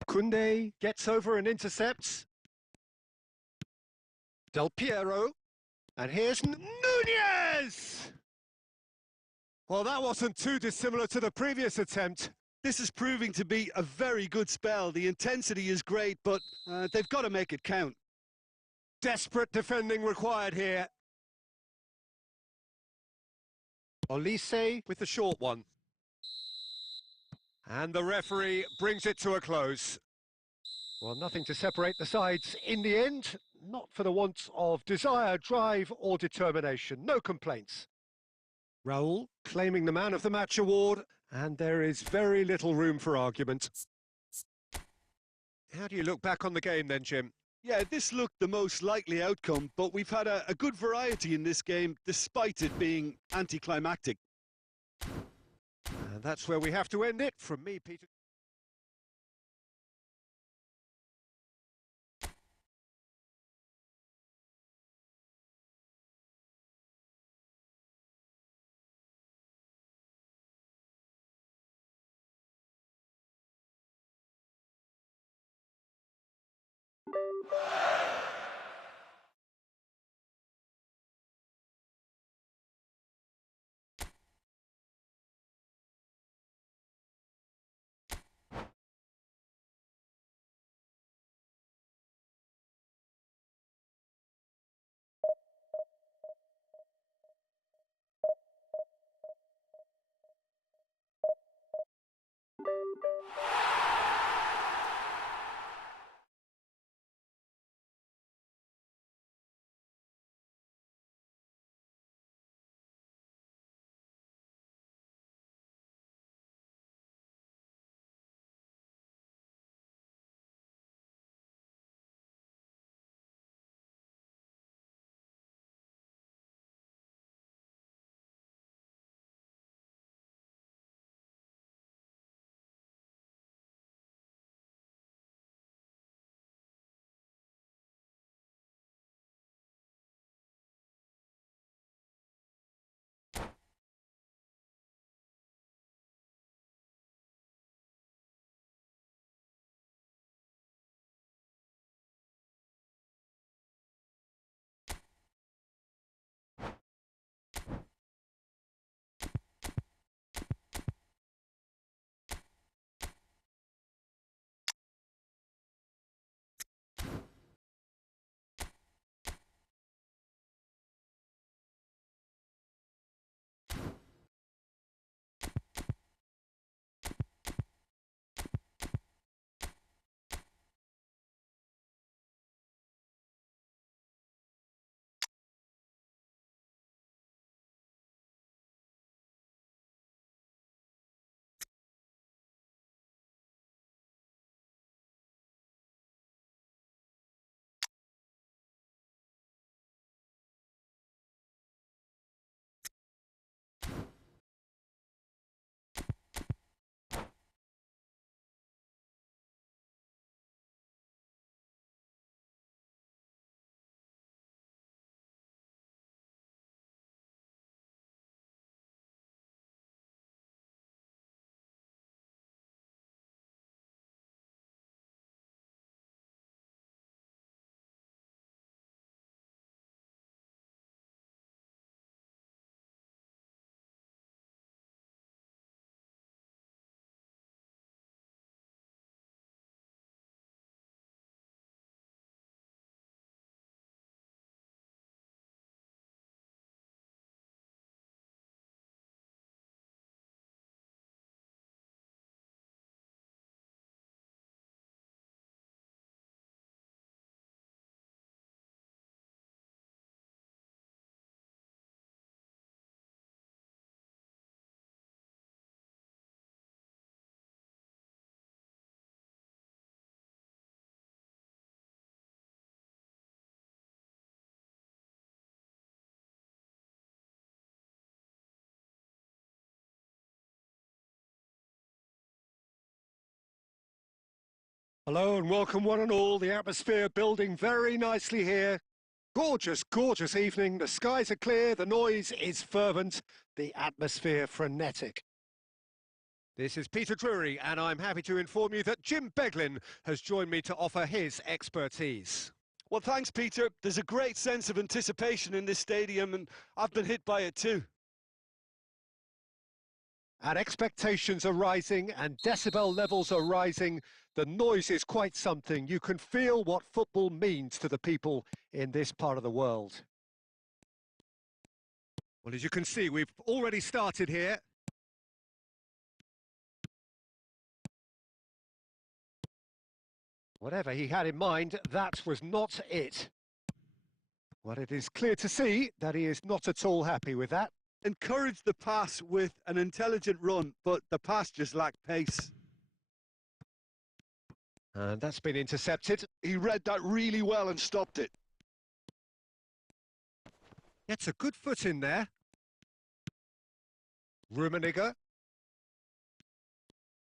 Koundé gets over and intercepts. Del Piero. And here's Nunez! Well, that wasn't too dissimilar to the previous attempt. This is proving to be a very good spell. The intensity is great, but they've got to make it count. Desperate defending required here. Olise with the short one. And the referee brings it to a close. Well, nothing to separate the sides in the end. Not for the want of desire, drive or determination. No complaints. Raul claiming the Man of the Match award, and there is very little room for argument. How do you look back on the game then, Jim? Yeah, this looked the most likely outcome, but we've had a good variety in this game, despite it being anticlimactic. And that's where we have to end it. From me, Peter. Hello and welcome one and all. The atmosphere building very nicely here. Gorgeous, gorgeous evening. The skies are clear, the noise is fervent, the atmosphere frenetic. This is Peter Drury, and I'm happy to inform you that Jim Beglin has joined me to offer his expertise. Well, thanks, Peter. There's a great sense of anticipation in this stadium, and I've been hit by it too. And expectations are rising and decibel levels are rising. The noise is quite something. You can feel what football means to the people in this part of the world. Well, as you can see, we've already started here. Whatever he had in mind, that was not it. Well, it is clear to see that he is not at all happy with that. Encouraged the pass with an intelligent run, but the pass just lacked pace. And that's been intercepted. He read that really well and stopped it. Gets a good foot in there. Rummenigge.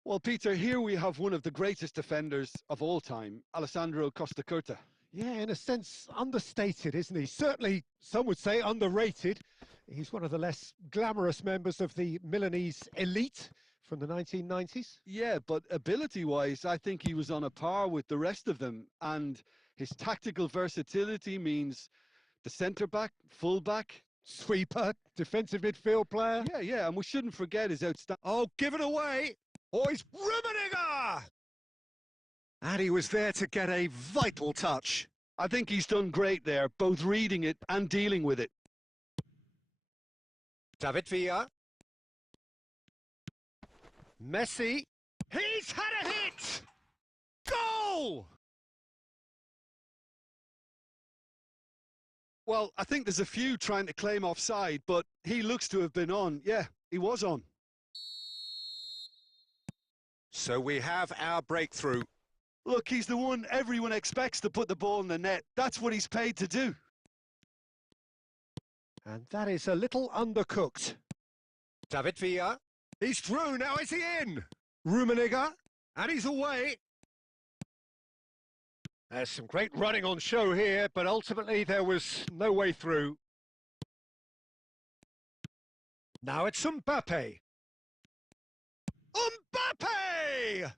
Well, Peter, here we have one of the greatest defenders of all time, Alessandro Costacurta. Yeah, in a sense, understated, isn't he? Certainly, some would say underrated. He's one of the less glamorous members of the Milanese elite from the 1990s. Yeah, but ability-wise, I think he was on a par with the rest of them. And his tactical versatility means the centre-back, full-back, Sweeper, defensive midfield player. Yeah, and we shouldn't forget his outstanding... Oh, give it away! Oh, it's Rummenigge! And he was there to get a vital touch. I think he's done great there, both reading it and dealing with it. David Villa. Messi. He's had a hit! Goal! Well, I think there's a few trying to claim offside, but he looks to have been on. Yeah, he was on. So we have our breakthrough. Look, he's the one everyone expects to put the ball in the net. That's what he's paid to do. And that is a little undercooked. David Villa. He's through, now is he in? Rummenigge. And he's away. There's some great running on show here, but ultimately there was no way through. Now it's Mbappe. Mbappe!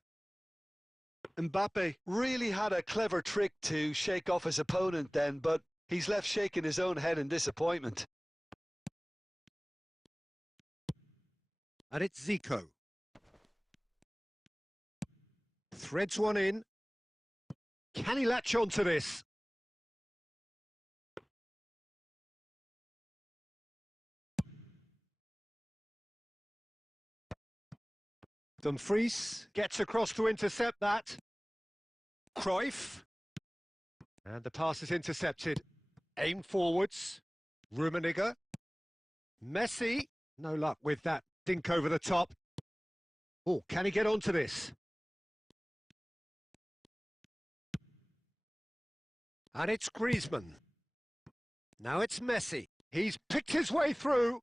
Mbappe really had a clever trick to shake off his opponent then, but he's left shaking his own head in disappointment. And it's Zico. Threads one in. Can he latch on to this? Dumfries gets across to intercept that. Cruyff. And the pass is intercepted. Aim forwards. Rummenigge. Messi. No luck with that dink over the top. Oh, can he get onto this? And it's Griezmann. Now it's Messi. He's picked his way through.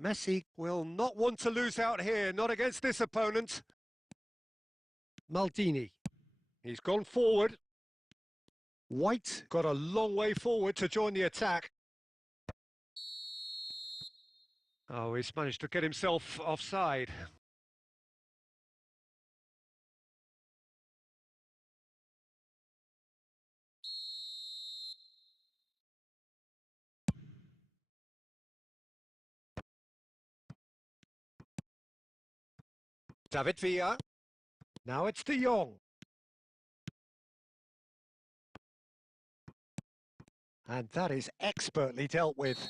Messi will not want to lose out here, not against this opponent. Maldini. He's gone forward. White got a long way forward to join the attack. Oh, he's managed to get himself offside. David Villa. Now it's De Jong. And that is expertly dealt with.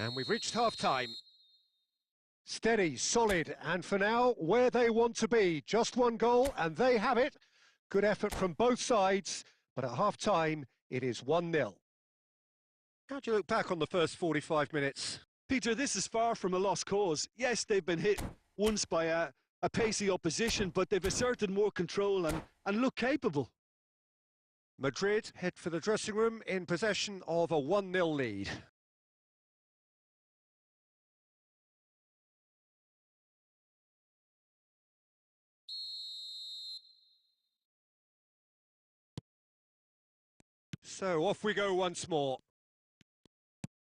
And we've reached half-time. Steady, solid, and for now, where they want to be. Just one goal, and they have it. Good effort from both sides, but at half-time, it is 1-0. How do you look back on the first 45 minutes? Peter, this is far from a lost cause. Yes, they've been hit once by a pacey opposition, but they've asserted more control and look capable. Madrid head for the dressing room in possession of a 1-0 lead. So off we go once more.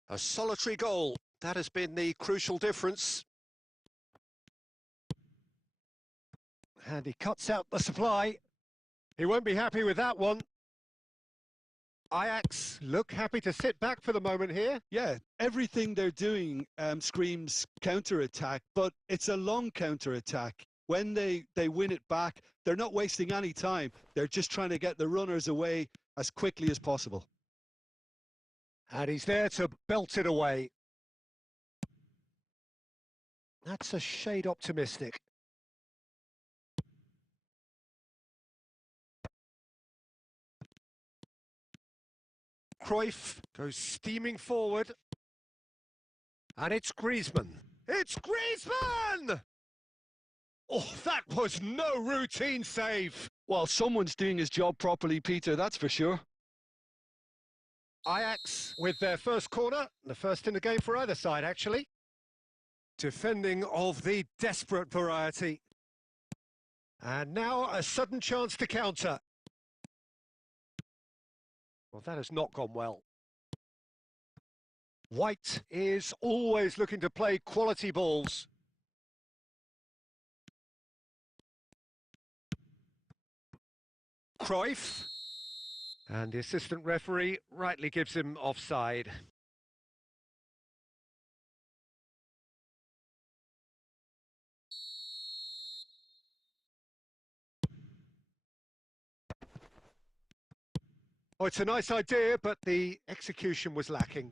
A solitary goal. That has been the crucial difference. And he cuts out the supply. He won't be happy with that one. Ajax look happy to sit back for the moment here. Yeah, everything they're doing screams counter-attack, but it's a long counter-attack. When they win it back, they're not wasting any time. They're just trying to get the runners away as quickly as possible. And he's there to belt it away. That's a shade optimistic. Cruyff goes steaming forward. And it's Griezmann. It's Griezmann! Oh, that was no routine save. Well, someone's doing his job properly, Peter, that's for sure. Ajax with their first corner, the first in the game for either side, actually. Defending of the desperate variety. And now a sudden chance to counter. Well, that has not gone well. White is always looking to play quality balls. Cruyff. And the assistant referee rightly gives him offside. Oh, it's a nice idea, but the execution was lacking.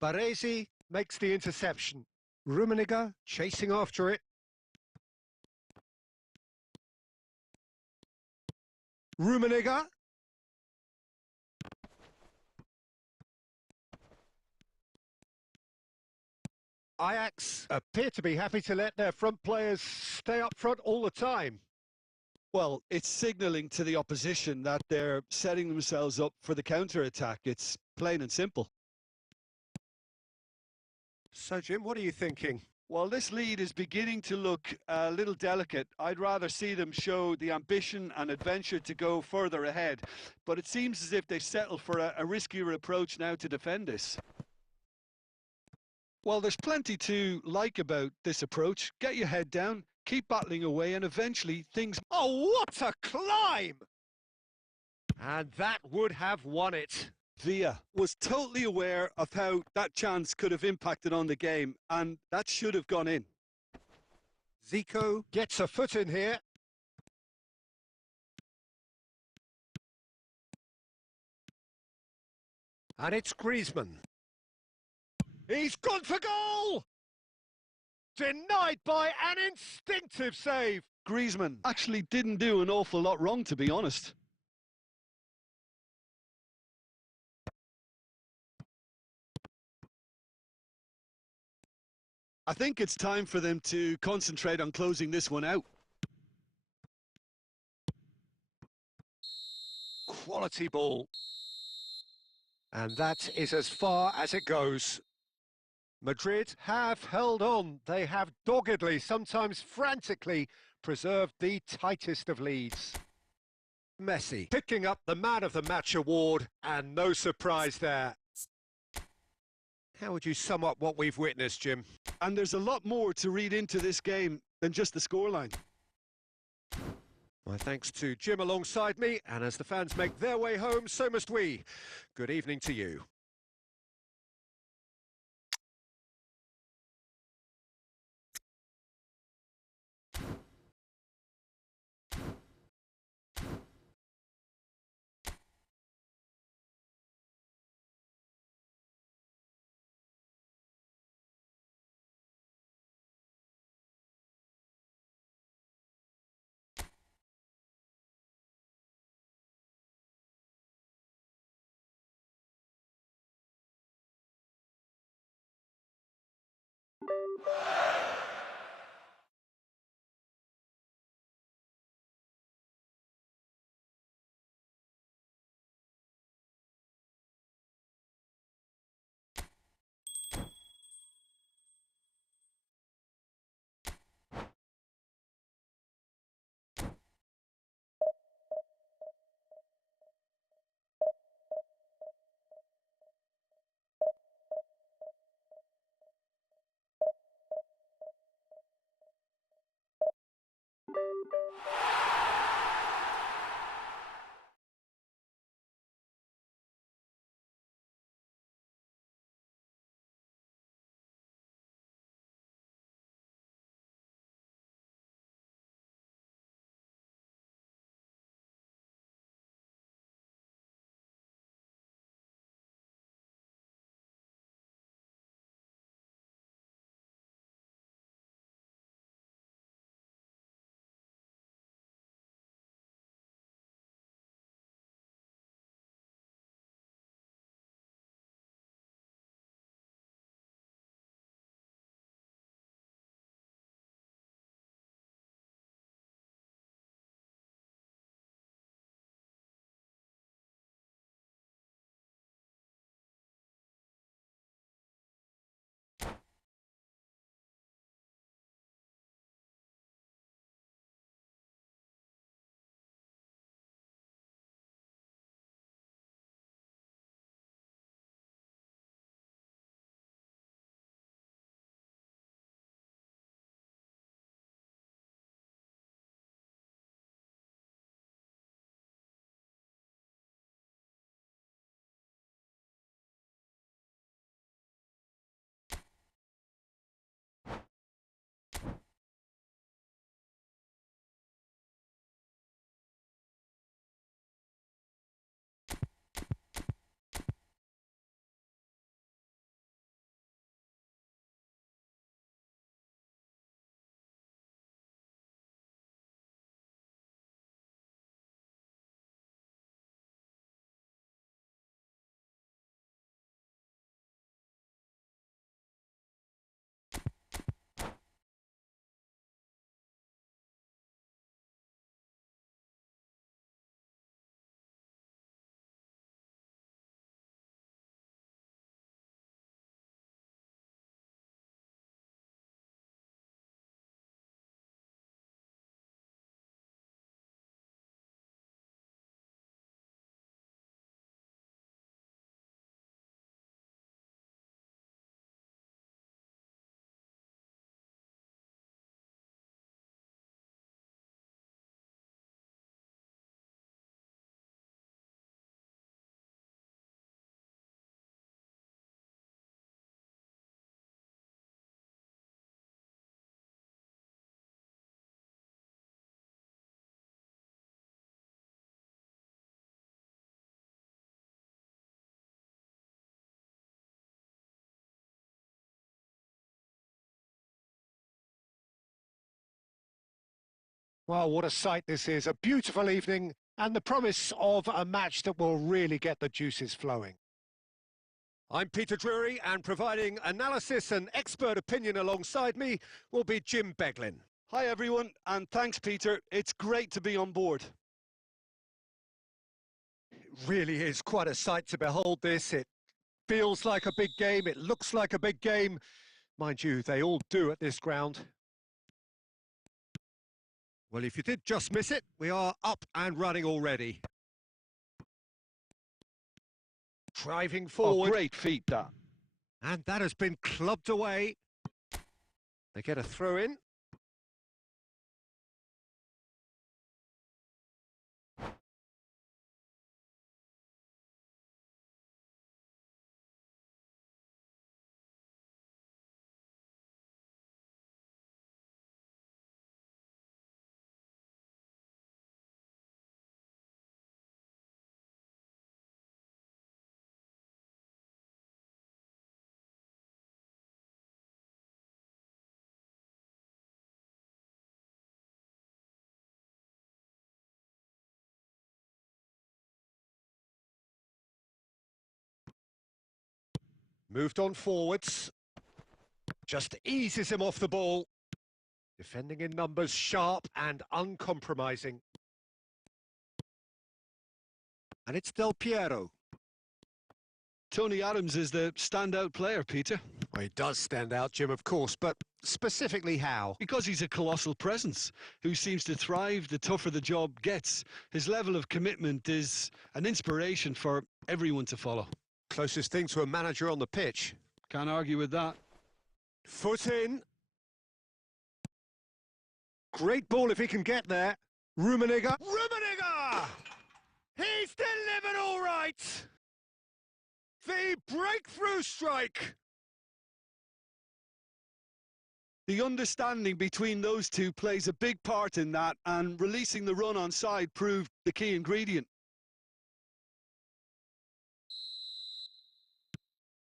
Baresi makes the interception. Rummenigge chasing after it. Rummenigge. Ajax appear to be happy to let their front players stay up front all the time. Well, it's signalling to the opposition that they're setting themselves up for the counter-attack. It's plain and simple. So, Jim, what are you thinking? Well, this lead is beginning to look a little delicate. I'd rather see them show the ambition and adventure to go further ahead. But it seems as if they settle for a riskier approach now to defend this. Well, there's plenty to like about this approach. Get your head down, keep battling away, and eventually things... Oh, what a climb! And that would have won it. Villa was totally aware of how that chance could have impacted on the game, and that should have gone in. Zico gets a foot in here. And it's Griezmann. He's gone for goal! Denied by an instinctive save. Griezmann actually didn't do an awful lot wrong, to be honest. I think it's time for them to concentrate on closing this one out. Quality ball. And that is as far as it goes. Madrid have held on. They have doggedly, sometimes frantically, preserved the tightest of leads. Messi picking up the Man of the Match award, and no surprise there. How would you sum up what we've witnessed, Jim? And there's a lot more to read into this game than just the scoreline. My thanks to Jim alongside me, and as the fans make their way home, so must we. Good evening to you. Well, what a sight this is. A beautiful evening and the promise of a match that will really get the juices flowing. I'm Peter Drury, and providing analysis and expert opinion alongside me will be Jim Beglin. Hi everyone, and thanks Peter. It's great to be on board. It really is quite a sight to behold this. It feels like a big game, it looks like a big game. Mind you, they all do at this ground. Well, if you did just miss it, we are up and running already. Driving forward. Oh, great feat, that. And that has been clubbed away. They get a throw in. Moved on forwards. Just eases him off the ball. Defending in numbers, sharp and uncompromising. And it's Del Piero. Tony Adams is the standout player, Peter. Well, he does stand out, Jim, of course, but specifically how? Because he's a colossal presence who seems to thrive the tougher the job gets. His level of commitment is an inspiration for everyone to follow. Closest thing to a manager on the pitch. Can't argue with that. Foot in. Great ball if he can get there. Rummenigge. Rummenigge! He's delivered all right! The breakthrough strike! The understanding between those two plays a big part in that, and releasing the run on side proved the key ingredient.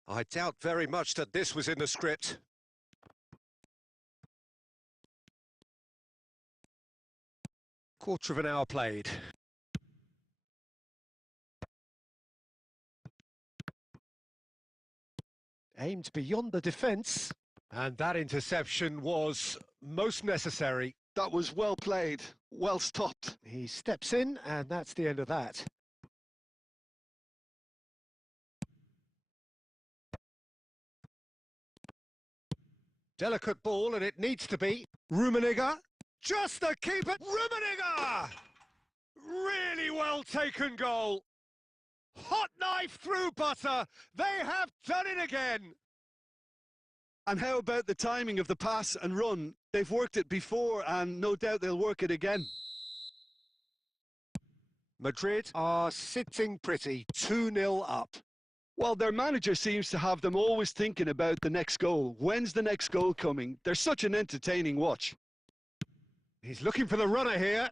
I doubt very much that this was in the script. Quarter of an hour played. Aimed beyond the defence. And that interception was most necessary. That was well played, well stopped. He steps in, and that's the end of that. Delicate ball, and it needs to be. Rummenigge, just the keeper. Rummenigge! Really well taken goal. Hot knife through butter. They have done it again. And how about the timing of the pass and run? They've worked it before, and no doubt they'll work it again. Madrid are sitting pretty, 2-0 up. Well, their manager seems to have them always thinking about the next goal. When's the next goal coming? They're such an entertaining watch. He's looking for the runner here.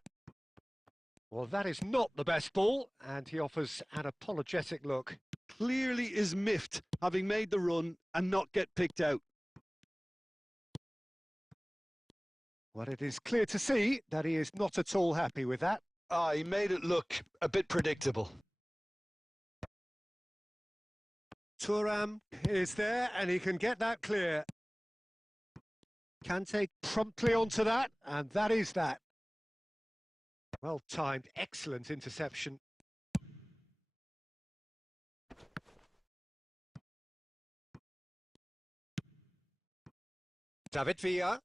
Well, that is not the best ball, and he offers an apologetic look. Clearly is miffed, having made the run and not get picked out. Well, it is clear to see that he is not at all happy with that. He made it look a bbit predictable. Thuram is there, and he can get that clear. Kante promptly onto that, and that is that. Well timed, excellent interception. David Villa.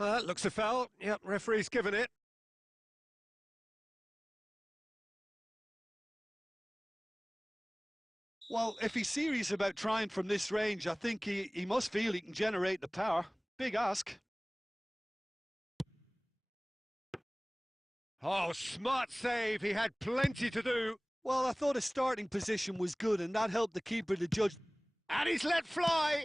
Looks a foul. Yep, referee's given it. Well, if he's serious about trying from this range, I think he must feel he can generate the power. Big ask. Oh, smart save. He had plenty to do. Well, I thought his starting position was good, and that helped the keeper to judge. And he's let fly.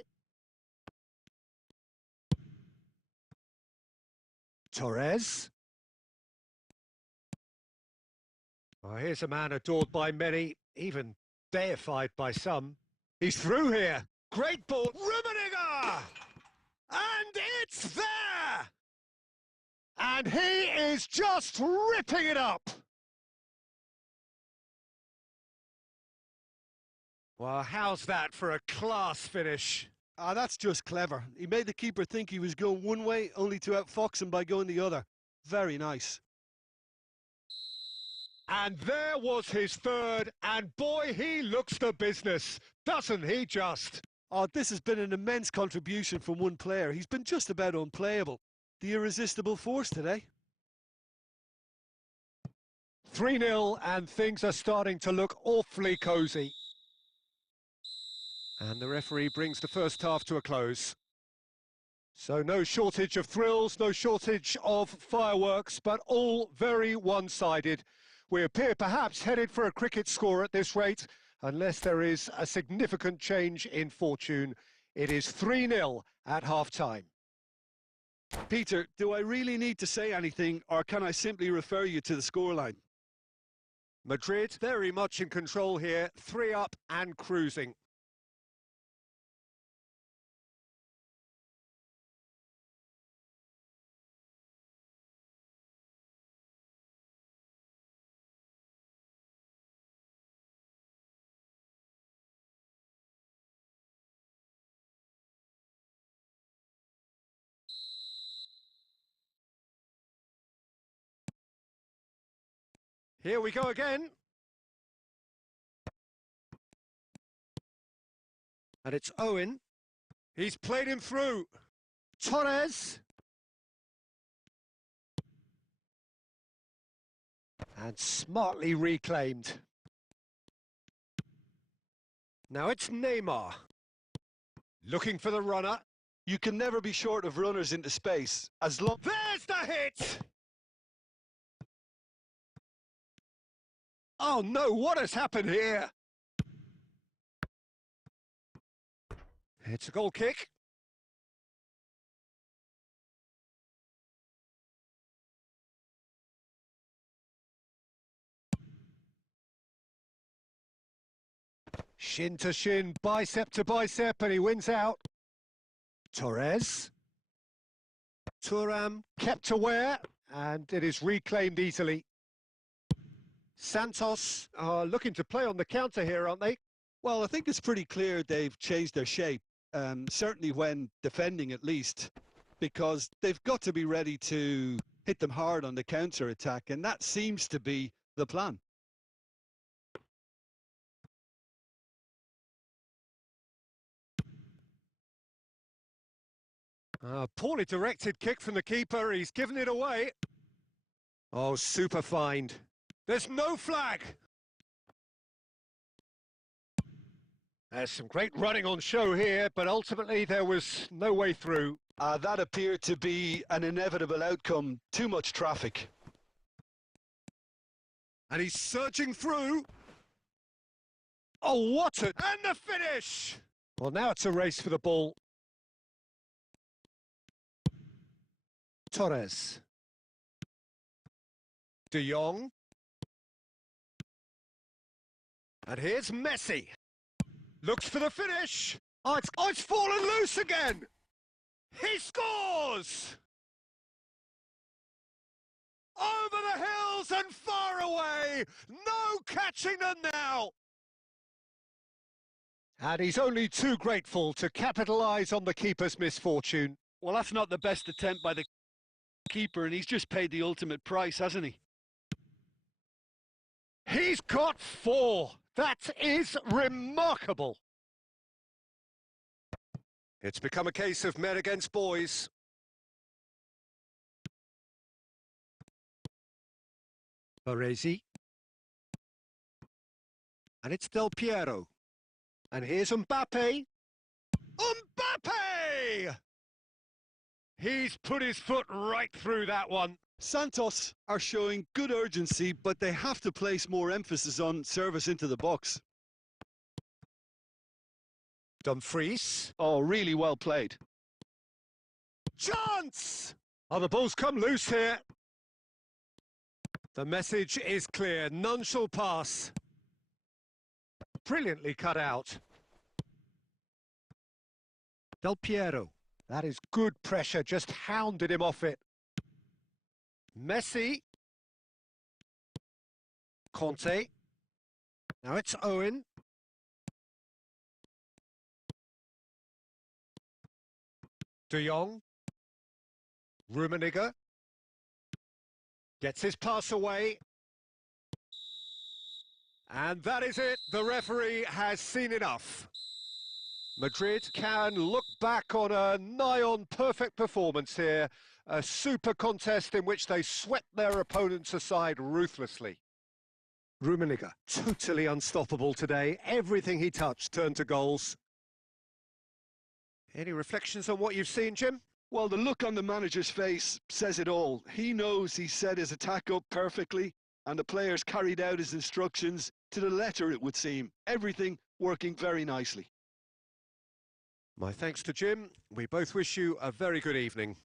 Torres. Oh, here's a man adored by many, even deified by some. He's through here. Great ball. Rummenigge! And it's there! And he is just ripping it up! Well, how's that for a class finish? Ah, that's just clever. He made the keeper think he was going one way, only to outfox him by going the other. Very nice. And there was his third, and boy, he looks the business, doesn't he just? Oh, this has been an immense contribution from one player. He's been just about unplayable. The irresistible force today. 3-0, and things are starting to look awfully cosy. And the referee brings the first half to a close. So no shortage of thrills, no shortage of fireworks, but all very one-sided. We appear perhaps headed for a cricket score at this rate, unless there is a significant change in fortune. It is 3-0 at half-time. Peter, do I really need to say anything, or can I simply refer you to the scoreline? Madrid very much in control here, 3 up and cruising. Here we go again. And it's Owen. He's played him through. Torres. And smartly reclaimed. Now it's Neymar. Looking for the runner. You can never be short of runners into space, as long... There's the hit! Oh no, what has happened here? It's a goal kick. Shin to shin, bicep to bicep, and he wins out. Torres. Thuram kept aware, and it is reclaimed easily. Santos are looking to play on the counter here, aren't they? Well, I think it's pretty clear they've changed their shape, certainly when defending at least, because they've got to be ready to hit them hard on the counter-attack, and that seems to be the plan. Poorly directed kick from the keeper, he's given it away. Oh, super find. There's no flag. There's some great running on show here, but ultimately there was no way through. That appeared to be an inevitable outcome. Too much traffic. And he's surging through. Oh, what a... And the finish! Well, now it's a race for the ball. Torres. De Jong. And here's Messi. Looks for the finish. Oh, it's fallen loose again. He scores! Over the hills and far away. No catching them now. And he's only too grateful to capitalise on the keeper's misfortune. Well, that's not the best attempt by the keeper, and he's just paid the ultimate price, hasn't he? He's got 4. That is remarkable. It's become a case of men against boys. Baresi. And it's Del Piero. And here's Mbappe. Mbappe! He's put his foot right through that one. Santos are showing good urgency, but they have to place more emphasis on service into the box. Dumfries. Oh, really well played. Chance! Oh, the ball's come loose here. The message is clear. None shall pass. Brilliantly cut out. Del Piero. That is good pressure, just hounded him off it. Messi. Conte. Now it's Owen. De Jong. Rummenigge. Gets his pass away. And that is it. The referee has seen enough. Madrid can look back on a nigh-on perfect performance here. A super contest in which they swept their opponents aside ruthlessly. Rummenigge, totally unstoppable today. Everything he touched turned to goals. Any reflections on what you've seen, Jim? Well, the look on the manager's face says it all. He knows he set his attack up perfectly, and the players carried out his instructions to the letter, it would seem. Everything working very nicely. My thanks to Jim. We both wish you a very good evening.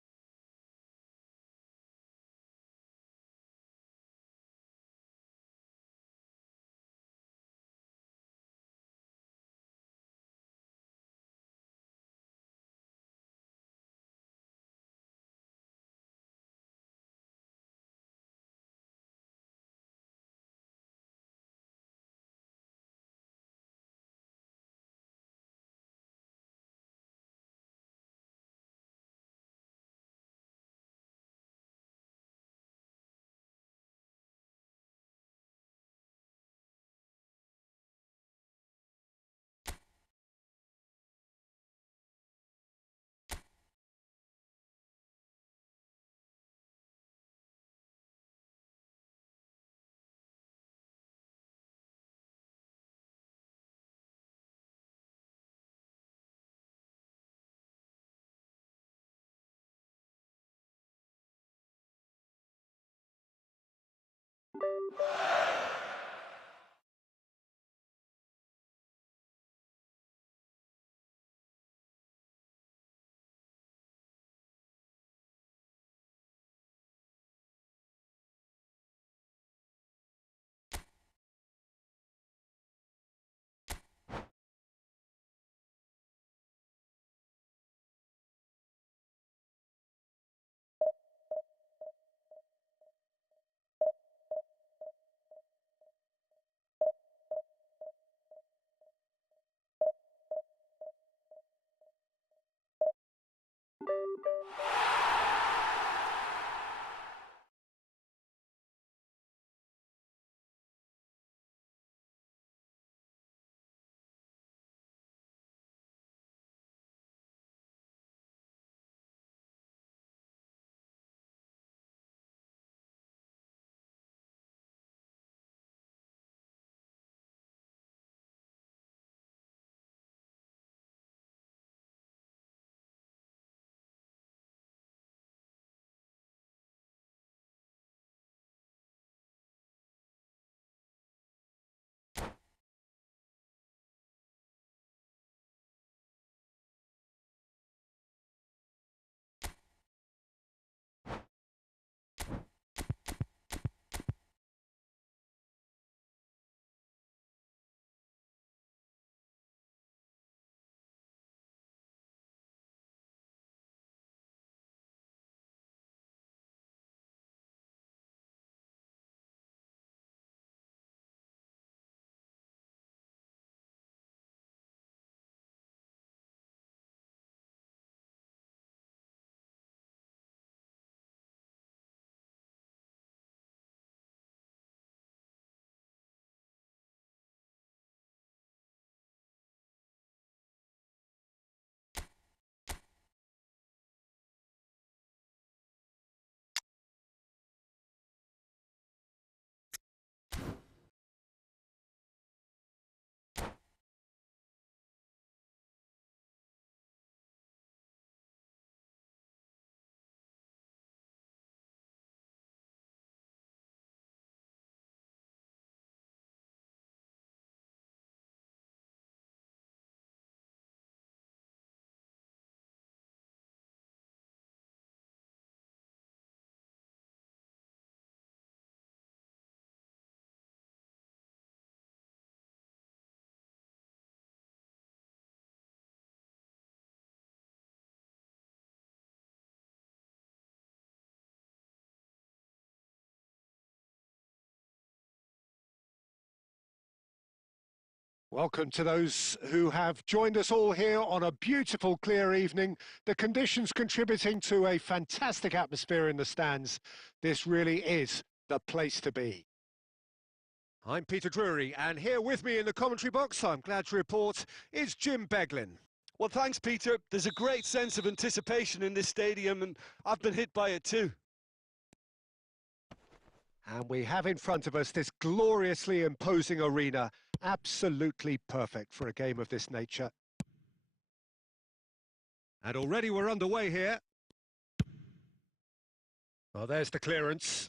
Welcome to those who have joined us all here on a beautiful, clear evening. The conditions contributing to a fantastic atmosphere in the stands. This really is the place to be. I'm Peter Drury, and here with me in the commentary box, I'm glad to report, is Jim Beglin. Well, thanks, Peter. There's a great sense of anticipation in this stadium, and I've been hit by it too. And we have in front of us this gloriously imposing arena, absolutely perfect for a game of this nature. And already we're underway here. Well, there's the clearance.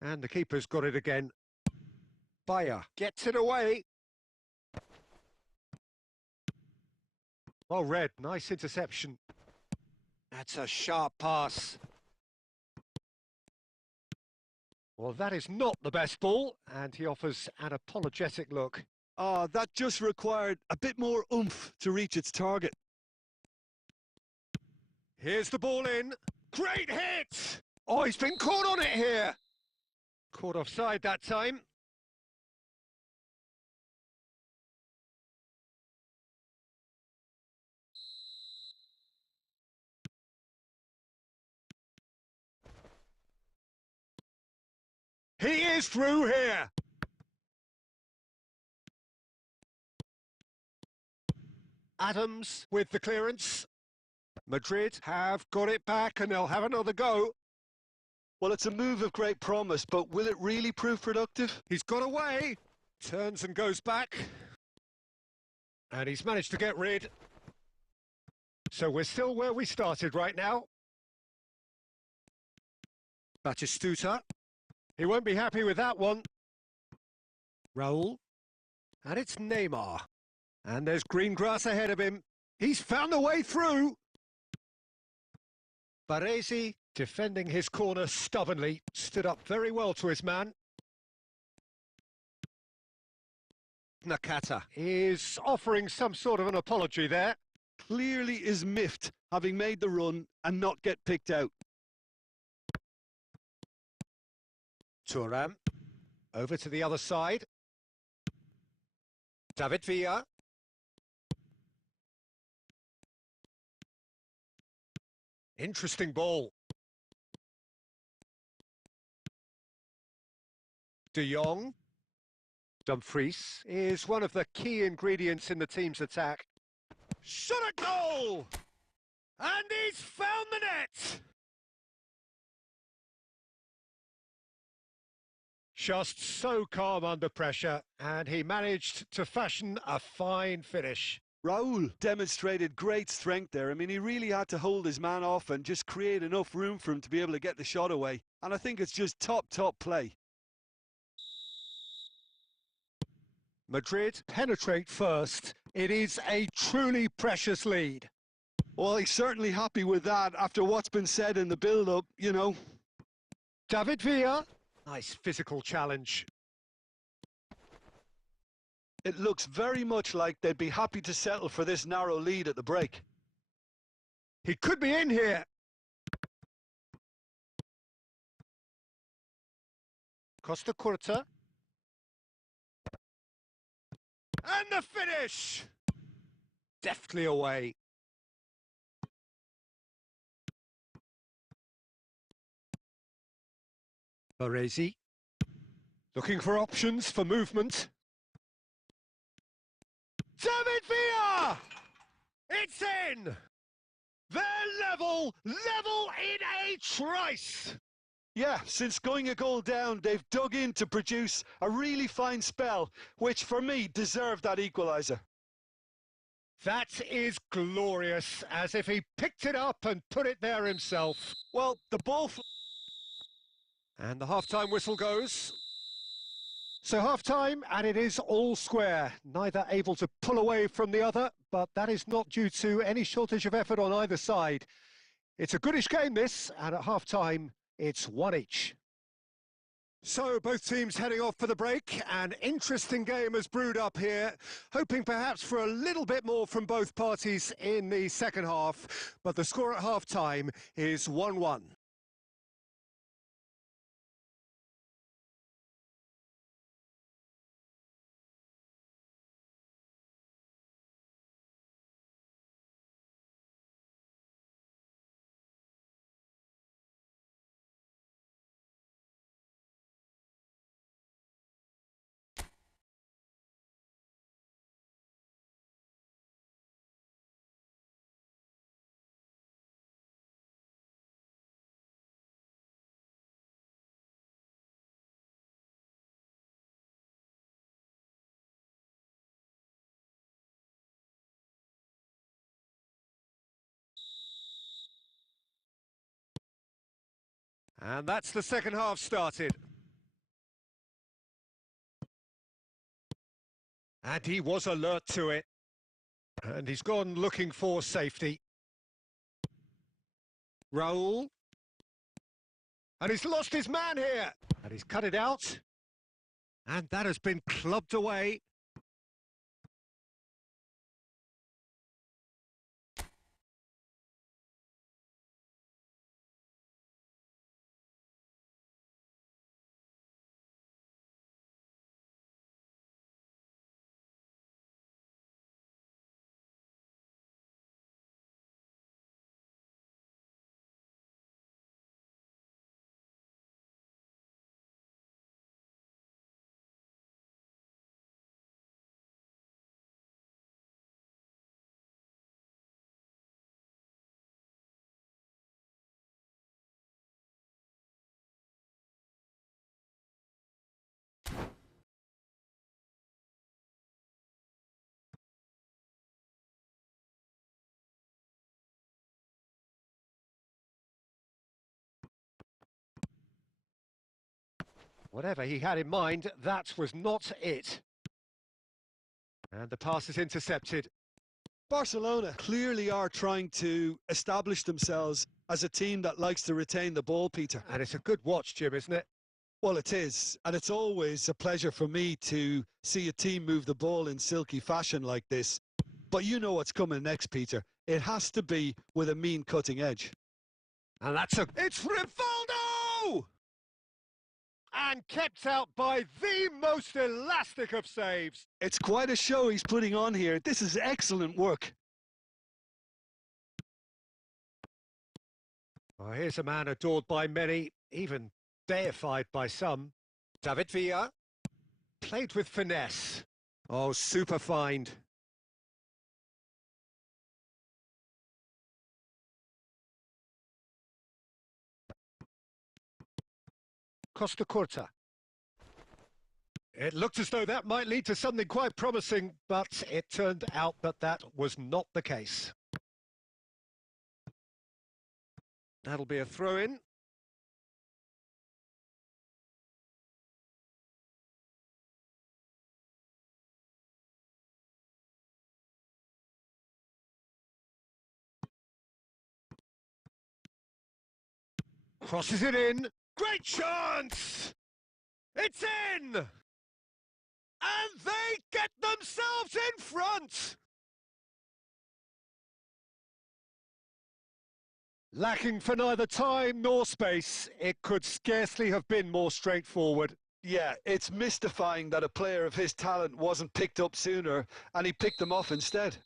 And the keeper's got it again. Bayer gets it away. Well read, nice interception. That's a sharp pass. Well, that is not the best ball, and he offers an apologetic look. That just required a bit more oomph to reach its target. Here's the ball in. Great hit! Oh, he's been caught on it here. Caught offside that time. He is through here. Adams with the clearance. Madrid have got it back and they'll have another go. Well, it's a move of great promise, but will it really prove productive? He's got away. Turns and goes back. And he's managed to get rid. So we're still where we started right now. Batistuta. He won't be happy with that one. Raul. And it's Neymar. And there's green grass ahead of him. He's found a way through. Baresi, defending his corner stubbornly, stood up very well to his man. Nakata is offering some sort of an apology there. Clearly is miffed, having made the run and not get picked out. Thuram, over to the other side. David Villa. Interesting ball. De Jong. Dumfries is one of the key ingredients in the team's attack. Shot a goal! And he's found the net! Just so calm under pressure, and he managed to fashion a fine finish. Raul demonstrated great strength there. I mean, he really had to hold his man off and just create enough room for him to be able to get the shot away. And I think it's just top play. Madrid penetrate first. It is a truly precious lead. Well, he's certainly happy with that after what's been said in the build-up, you know. David Villa. Nice physical challenge. It looks very much like they'd be happy to settle for this narrow lead at the break. He could be in here. Costa Curta. And the finish! Deftly away. Baresi. Looking for options for movement. David Villa! It's in! They're level in a trice! Yeah, since going a goal down, they've dug in to produce a really fine spell, which for me deserved that equaliser. That is glorious, as if he picked it up and put it there himself. Well, the ball... And the half-time whistle goes. So half-time, and it is all square. Neither able to pull away from the other, but that is not due to any shortage of effort on either side. It's a goodish game, this, and at half-time, it's one each. So both teams heading off for the break. An interesting game has brewed up here, hoping perhaps for a little bit more from both parties in the second half, but the score at half-time is 1-1. And that's the second half started. And he was alert to it. And he's gone looking for safety. Raul. And he's lost his man here. And he's cut it out. And that has been clubbed away. Whatever he had in mind, that was not it. And the pass is intercepted. Barcelona clearly are trying to establish themselves as a team that likes to retain the ball, Peter. And it's a good watch, Jim, isn't it? Well, it is. And it's always a pleasure for me to see a team move the ball in silky fashion like this. But you know what's coming next, Peter. It has to be with a mean cutting edge. And that's a... It's Rivaldo! And kept out by the most elastic of saves. It's quite a show he's putting on here. This is excellent work. Oh, here's a man adored by many, even deified by some. David Villa played with finesse. Oh, super find. Costa Curta. It looked as though that might lead to something quite promising, but it turned out that that was not the case. That'll be a throw-in. Crosses it in. Great chance! It's in! And they get themselves in front! Lacking for neither time nor space, it could scarcely have been more straightforward. Yeah, it's mystifying that a player of his talent wasn't picked up sooner and he picked them off instead.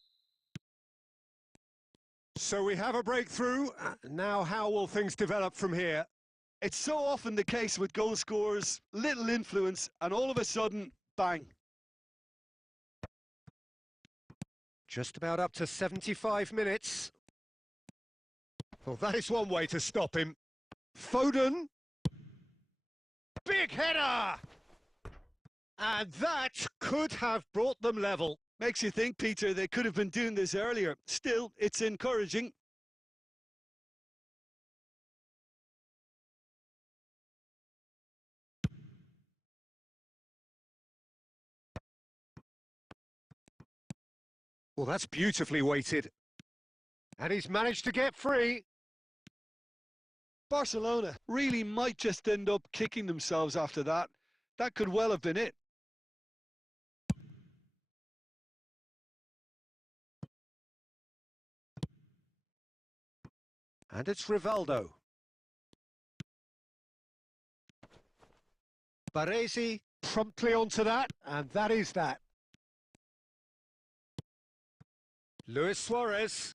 So we have a breakthrough. Now how will things develop from here? It's so often the case with goal scorers, little influence, and all of a sudden, bang. Just about up to 75 minutes. Well, that is one way to stop him. Foden. Big header! And that could have brought them level. Makes you think, Peter, they could have been doing this earlier. Still, it's encouraging. Well, that's beautifully weighted. And he's managed to get free. Barcelona really might just end up kicking themselves after that. That could well have been it. And it's Rivaldo. Baresi promptly onto that, and that is that. Luis Suarez.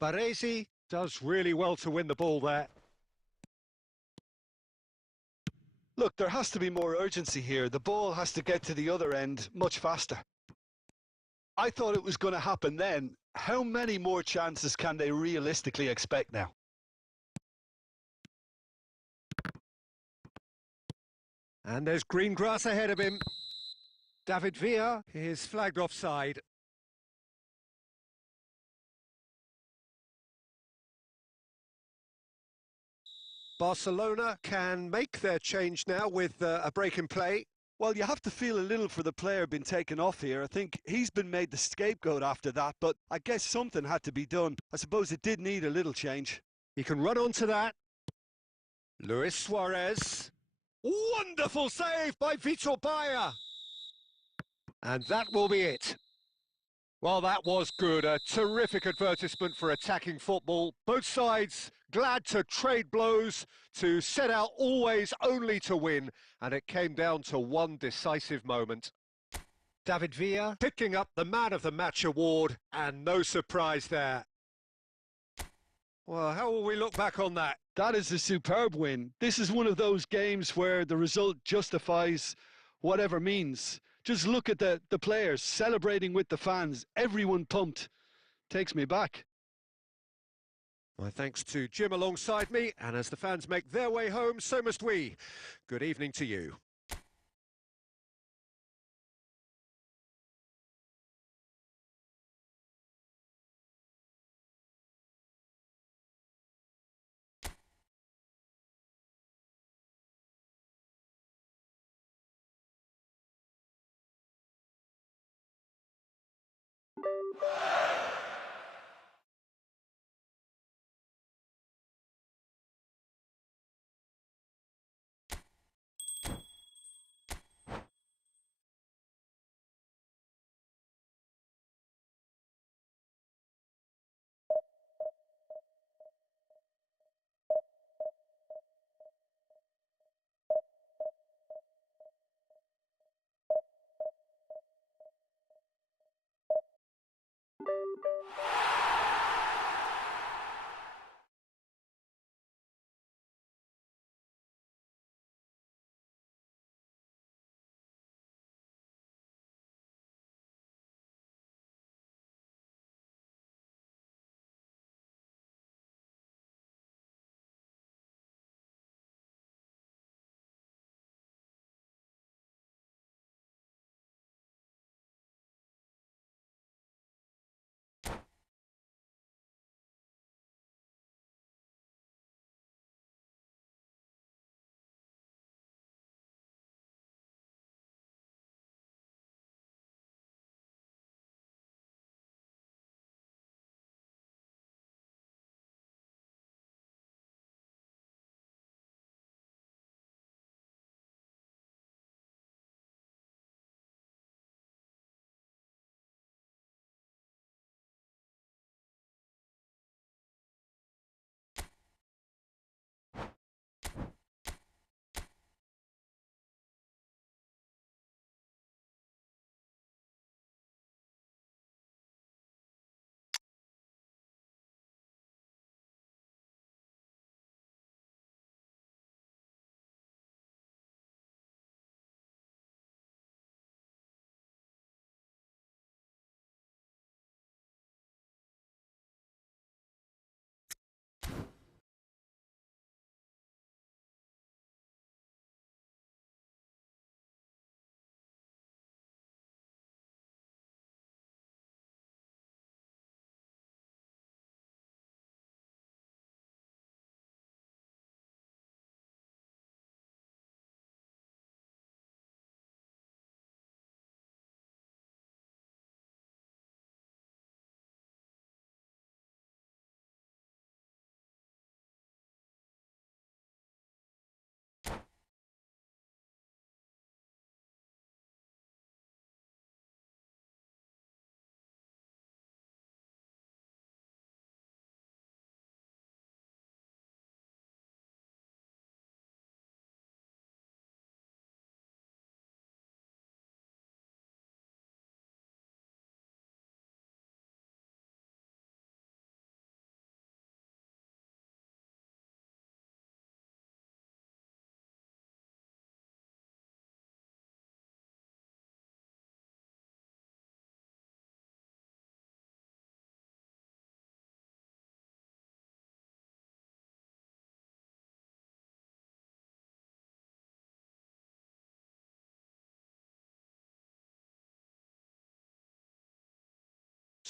Baresi does really well to win the ball there. Look, there has to be more urgency here. The ball has to get to the other end much faster. I thought it was going to happen then. How many more chances can they realistically expect now? And there's green grass ahead of him. David Villa is flagged offside. Barcelona can make their change now with a break in play. Well, you have to feel a little for the player being taken off here. I think he's been made the scapegoat after that, but I guess something had to be done. I suppose it did need a little change. He can run onto that. Luis Suarez. Wonderful save by Vitor Bayer. And that will be it. Well, that was good. A terrific advertisement for attacking football. Both sides glad to trade blows, to set out always only to win. And it came down to one decisive moment. David Villa picking up the Man of the Match award, and no surprise there. Well, how will we look back on that? That is a superb win. This is one of those games where the result justifies whatever means. Just look at the players celebrating with the fans. Everyone pumped. Takes me back. My thanks to Jim alongside me, and as the fans make their way home, so must we. Good evening to you.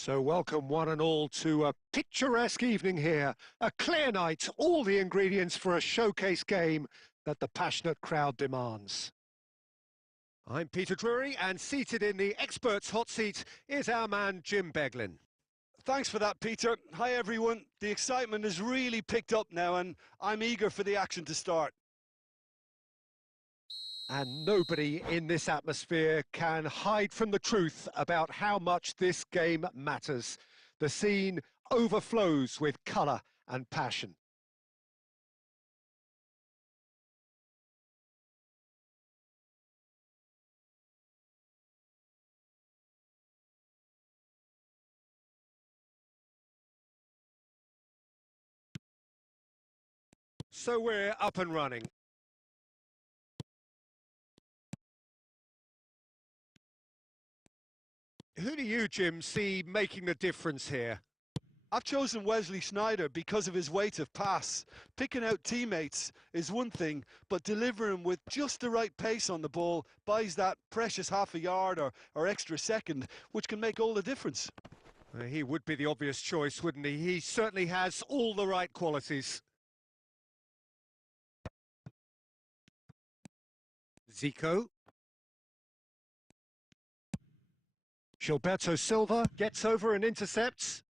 So welcome one and all to a picturesque evening here. A clear night, all the ingredients for a showcase game that the passionate crowd demands. I'm Peter Drury, and seated in the experts' hot seat is our man Jim Beglin. Thanks for that, Peter. Hi, everyone. The excitement has really picked up now, and I'm eager for the action to start. And nobody in this atmosphere can hide from the truth about how much this game matters. The scene overflows with colour and passion. So we're up and running. Who do you, Jim, see making the difference here? I've chosen Wesley Sneijder because of his weight of pass. Picking out teammates is one thing, but delivering with just the right pace on the ball buys that precious half a yard or extra second, which can make all the difference. He would be the obvious choice, wouldn't he? He certainly has all the right qualities. Zico. Gilberto Silva gets over and intercepts.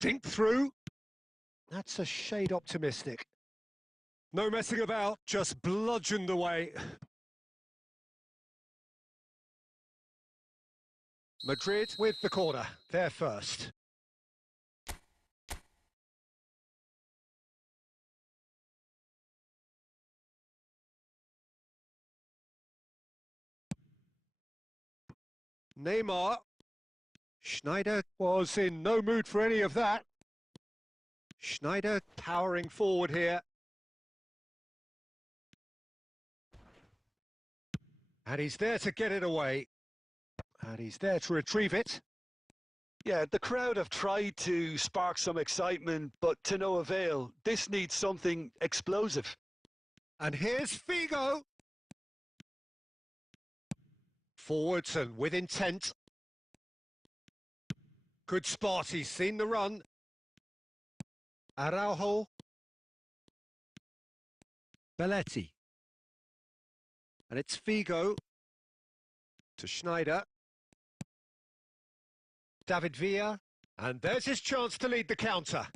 Dink through. That's a shade optimistic. No messing about, just bludgeoned away. Madrid with the corner, they're first. Neymar. Sneijder was in no mood for any of that. Sneijder powering forward here. And he's there to get it away. And he's there to retrieve it. Yeah, the crowd have tried to spark some excitement, but to no avail. This needs something explosive. And here's Figo. Forwards and with intent. Good spot, he's seen the run. Araujo. Belletti. And it's Figo. To Sneijder. David Villa. And there's his chance to lead the counter.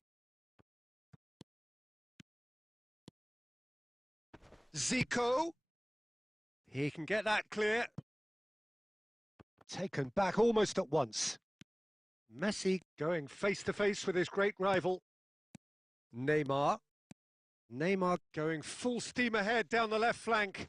Zico. He can get that clear. Taken back almost at once. Messi going face-to-face with his great rival. Neymar. Neymar going full steam ahead down the left flank.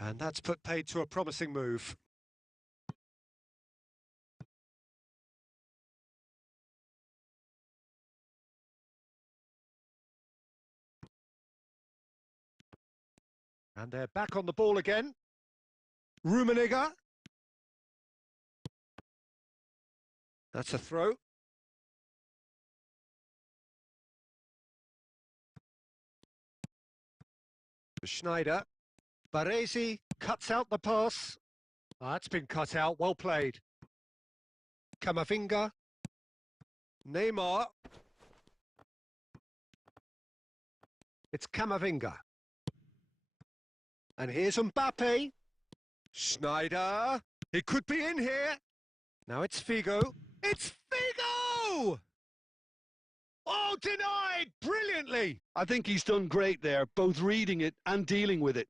And that's put paid to a promising move. And they're back on the ball again. Rummenigge. That's a throw. Sneijder. Baresi cuts out the pass. That's been cut out, well played. Camavinga. Neymar. It's Camavinga. And here's Mbappe. Sneijder. He could be in here. Now it's Figo. It's Figo! Oh, denied! Brilliantly! I think he's done great there, both reading it and dealing with it.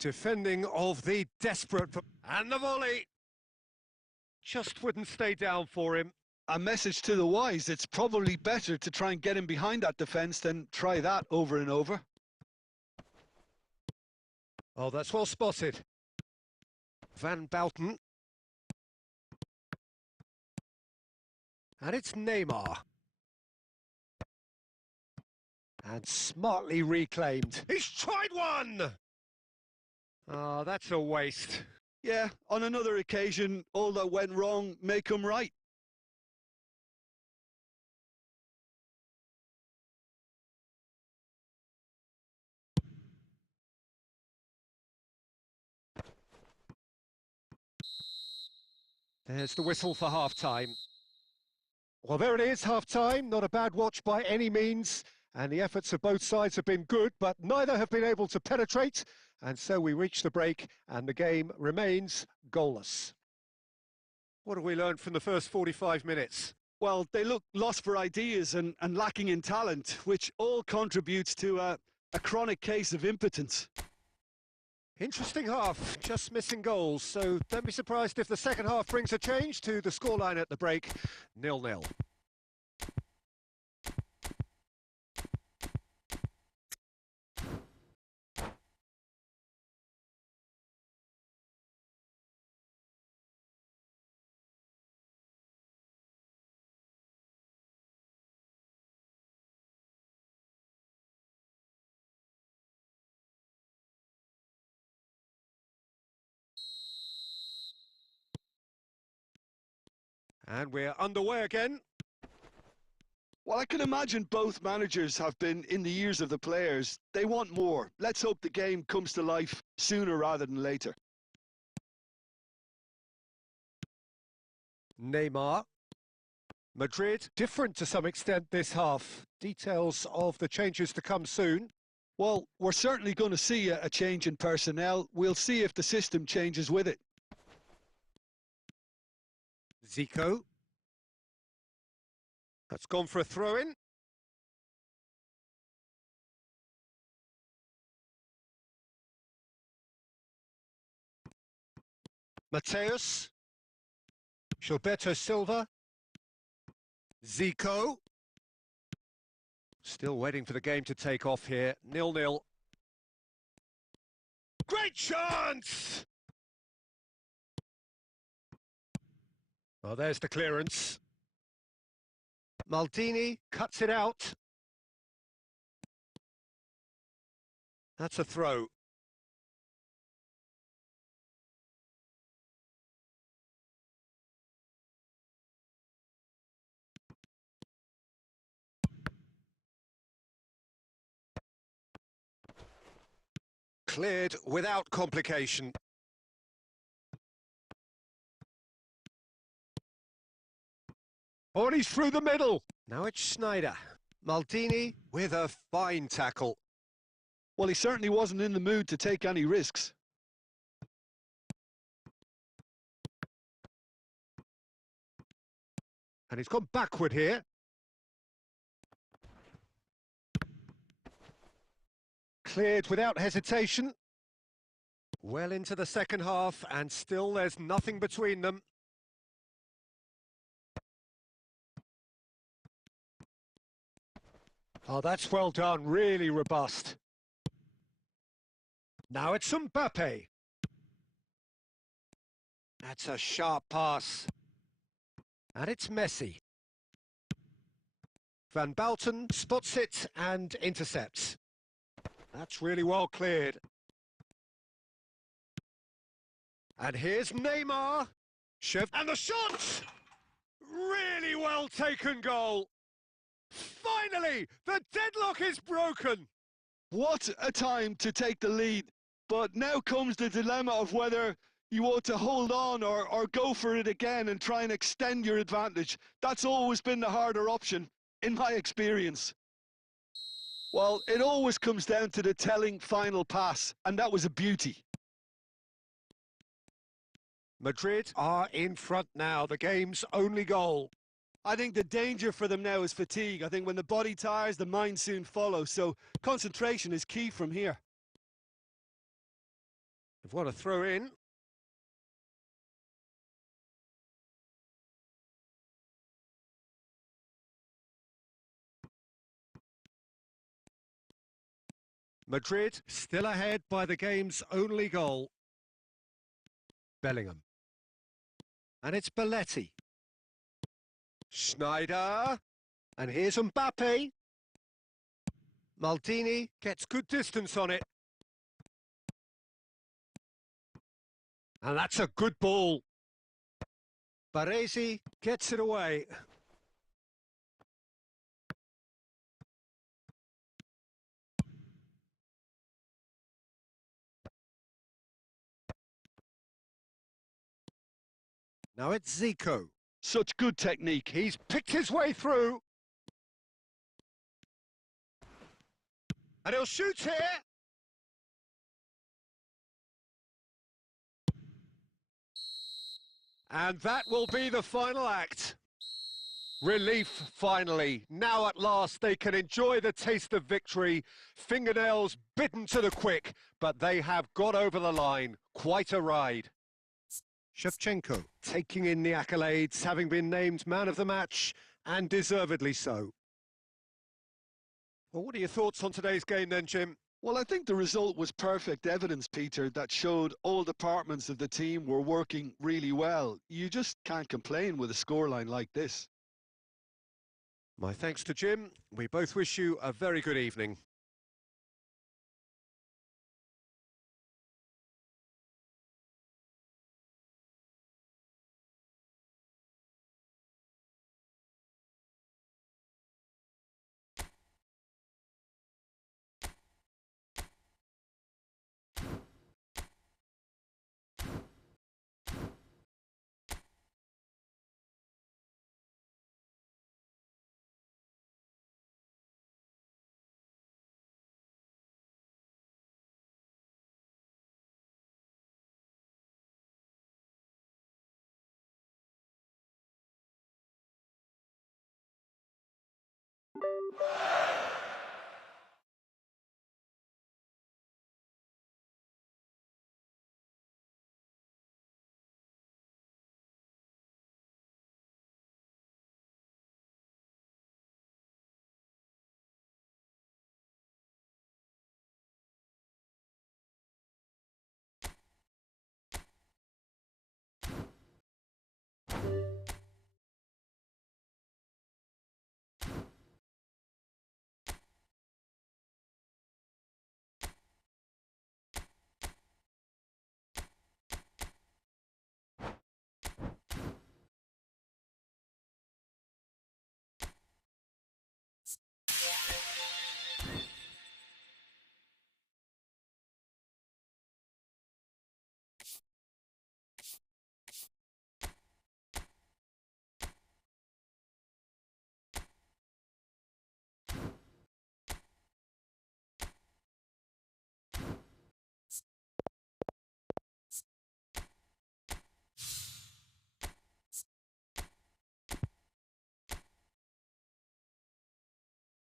Defending of the desperate... And the volley! Just wouldn't stay down for him. A message to the wise, it's probably better to try and get him behind that defence than try that over and over. Oh, that's well spotted. Van Bouten. And it's Neymar. And smartly reclaimed. He's tried one! Oh, that's a waste. Yeah, on another occasion, all that went wrong may come right. There's the whistle for half-time. Well, there it is, half-time. Not a bad watch by any means. And the efforts of both sides have been good, but neither have been able to penetrate. And so we reach the break, and the game remains goalless. What have we learned from the first 45 minutes? Well, they look lost for ideas and lacking in talent, which all contributes to a chronic case of impotence. Interesting half, just missing goals, so don't be surprised if the second half brings a change to the scoreline at the break, 0-0. And we're underway again. Well, I can imagine both managers have been in the ears of the players. They want more. Let's hope the game comes to life sooner rather than later. Neymar. Madrid, different to some extent this half. Details of the changes to come soon. Well, we're certainly going to see a change in personnel. We'll see if the system changes with it. Zico. That's gone for a throw-in. Mateus. Gilberto Silva. Zico. Still waiting for the game to take off here. 0-0. Great chance! Well, there's the clearance. Maldini cuts it out. That's a throw. Cleared without complication. Oh, and he's through the middle. Now it's Schneider. Maldini with a fine tackle. Well, he certainly wasn't in the mood to take any risks. And he's gone backward here. Cleared without hesitation. Well into the second half, and still there's nothing between them. Oh, that's well done, really robust. Now it's Mbappe. That's a sharp pass. And it's Messi. Van Bouten spots it and intercepts. That's really well cleared. And here's Neymar. And the shot! Really well taken goal. Finally, the deadlock is broken. What a time to take the lead. But now comes the dilemma of whether you ought to hold on or go for it again and try and extend your advantage. That's always been the harder option, in my experience. Well, it always comes down to the telling final pass, and that was a beauty. Madrid are in front now, the game's only goal. I think the danger for them now is fatigue. I think when the body tires, the mind soon follows. So concentration is key from here. They've got a throw in. Madrid still ahead by the game's only goal. Bellingham. And it's Belletti. Schneider. And here's Mbappe. Maldini gets good distance on it. And that's a good ball. Baresi gets it away. Now it's Zico. Such good technique. He's picked his way through. And he'll shoot here. And that will be the final act. Relief, finally. Now at last they can enjoy the taste of victory. Fingernails bitten to the quick, but they have got over the line. Quite a ride. Shevchenko taking in the accolades, having been named man of the match, and deservedly so. Well, what are your thoughts on today's game then, Jim? Well, I think the result was perfect evidence, Peter, that showed all departments of the team were working really well. You just can't complain with a scoreline like this. My thanks to Jim. We both wish you a very good evening.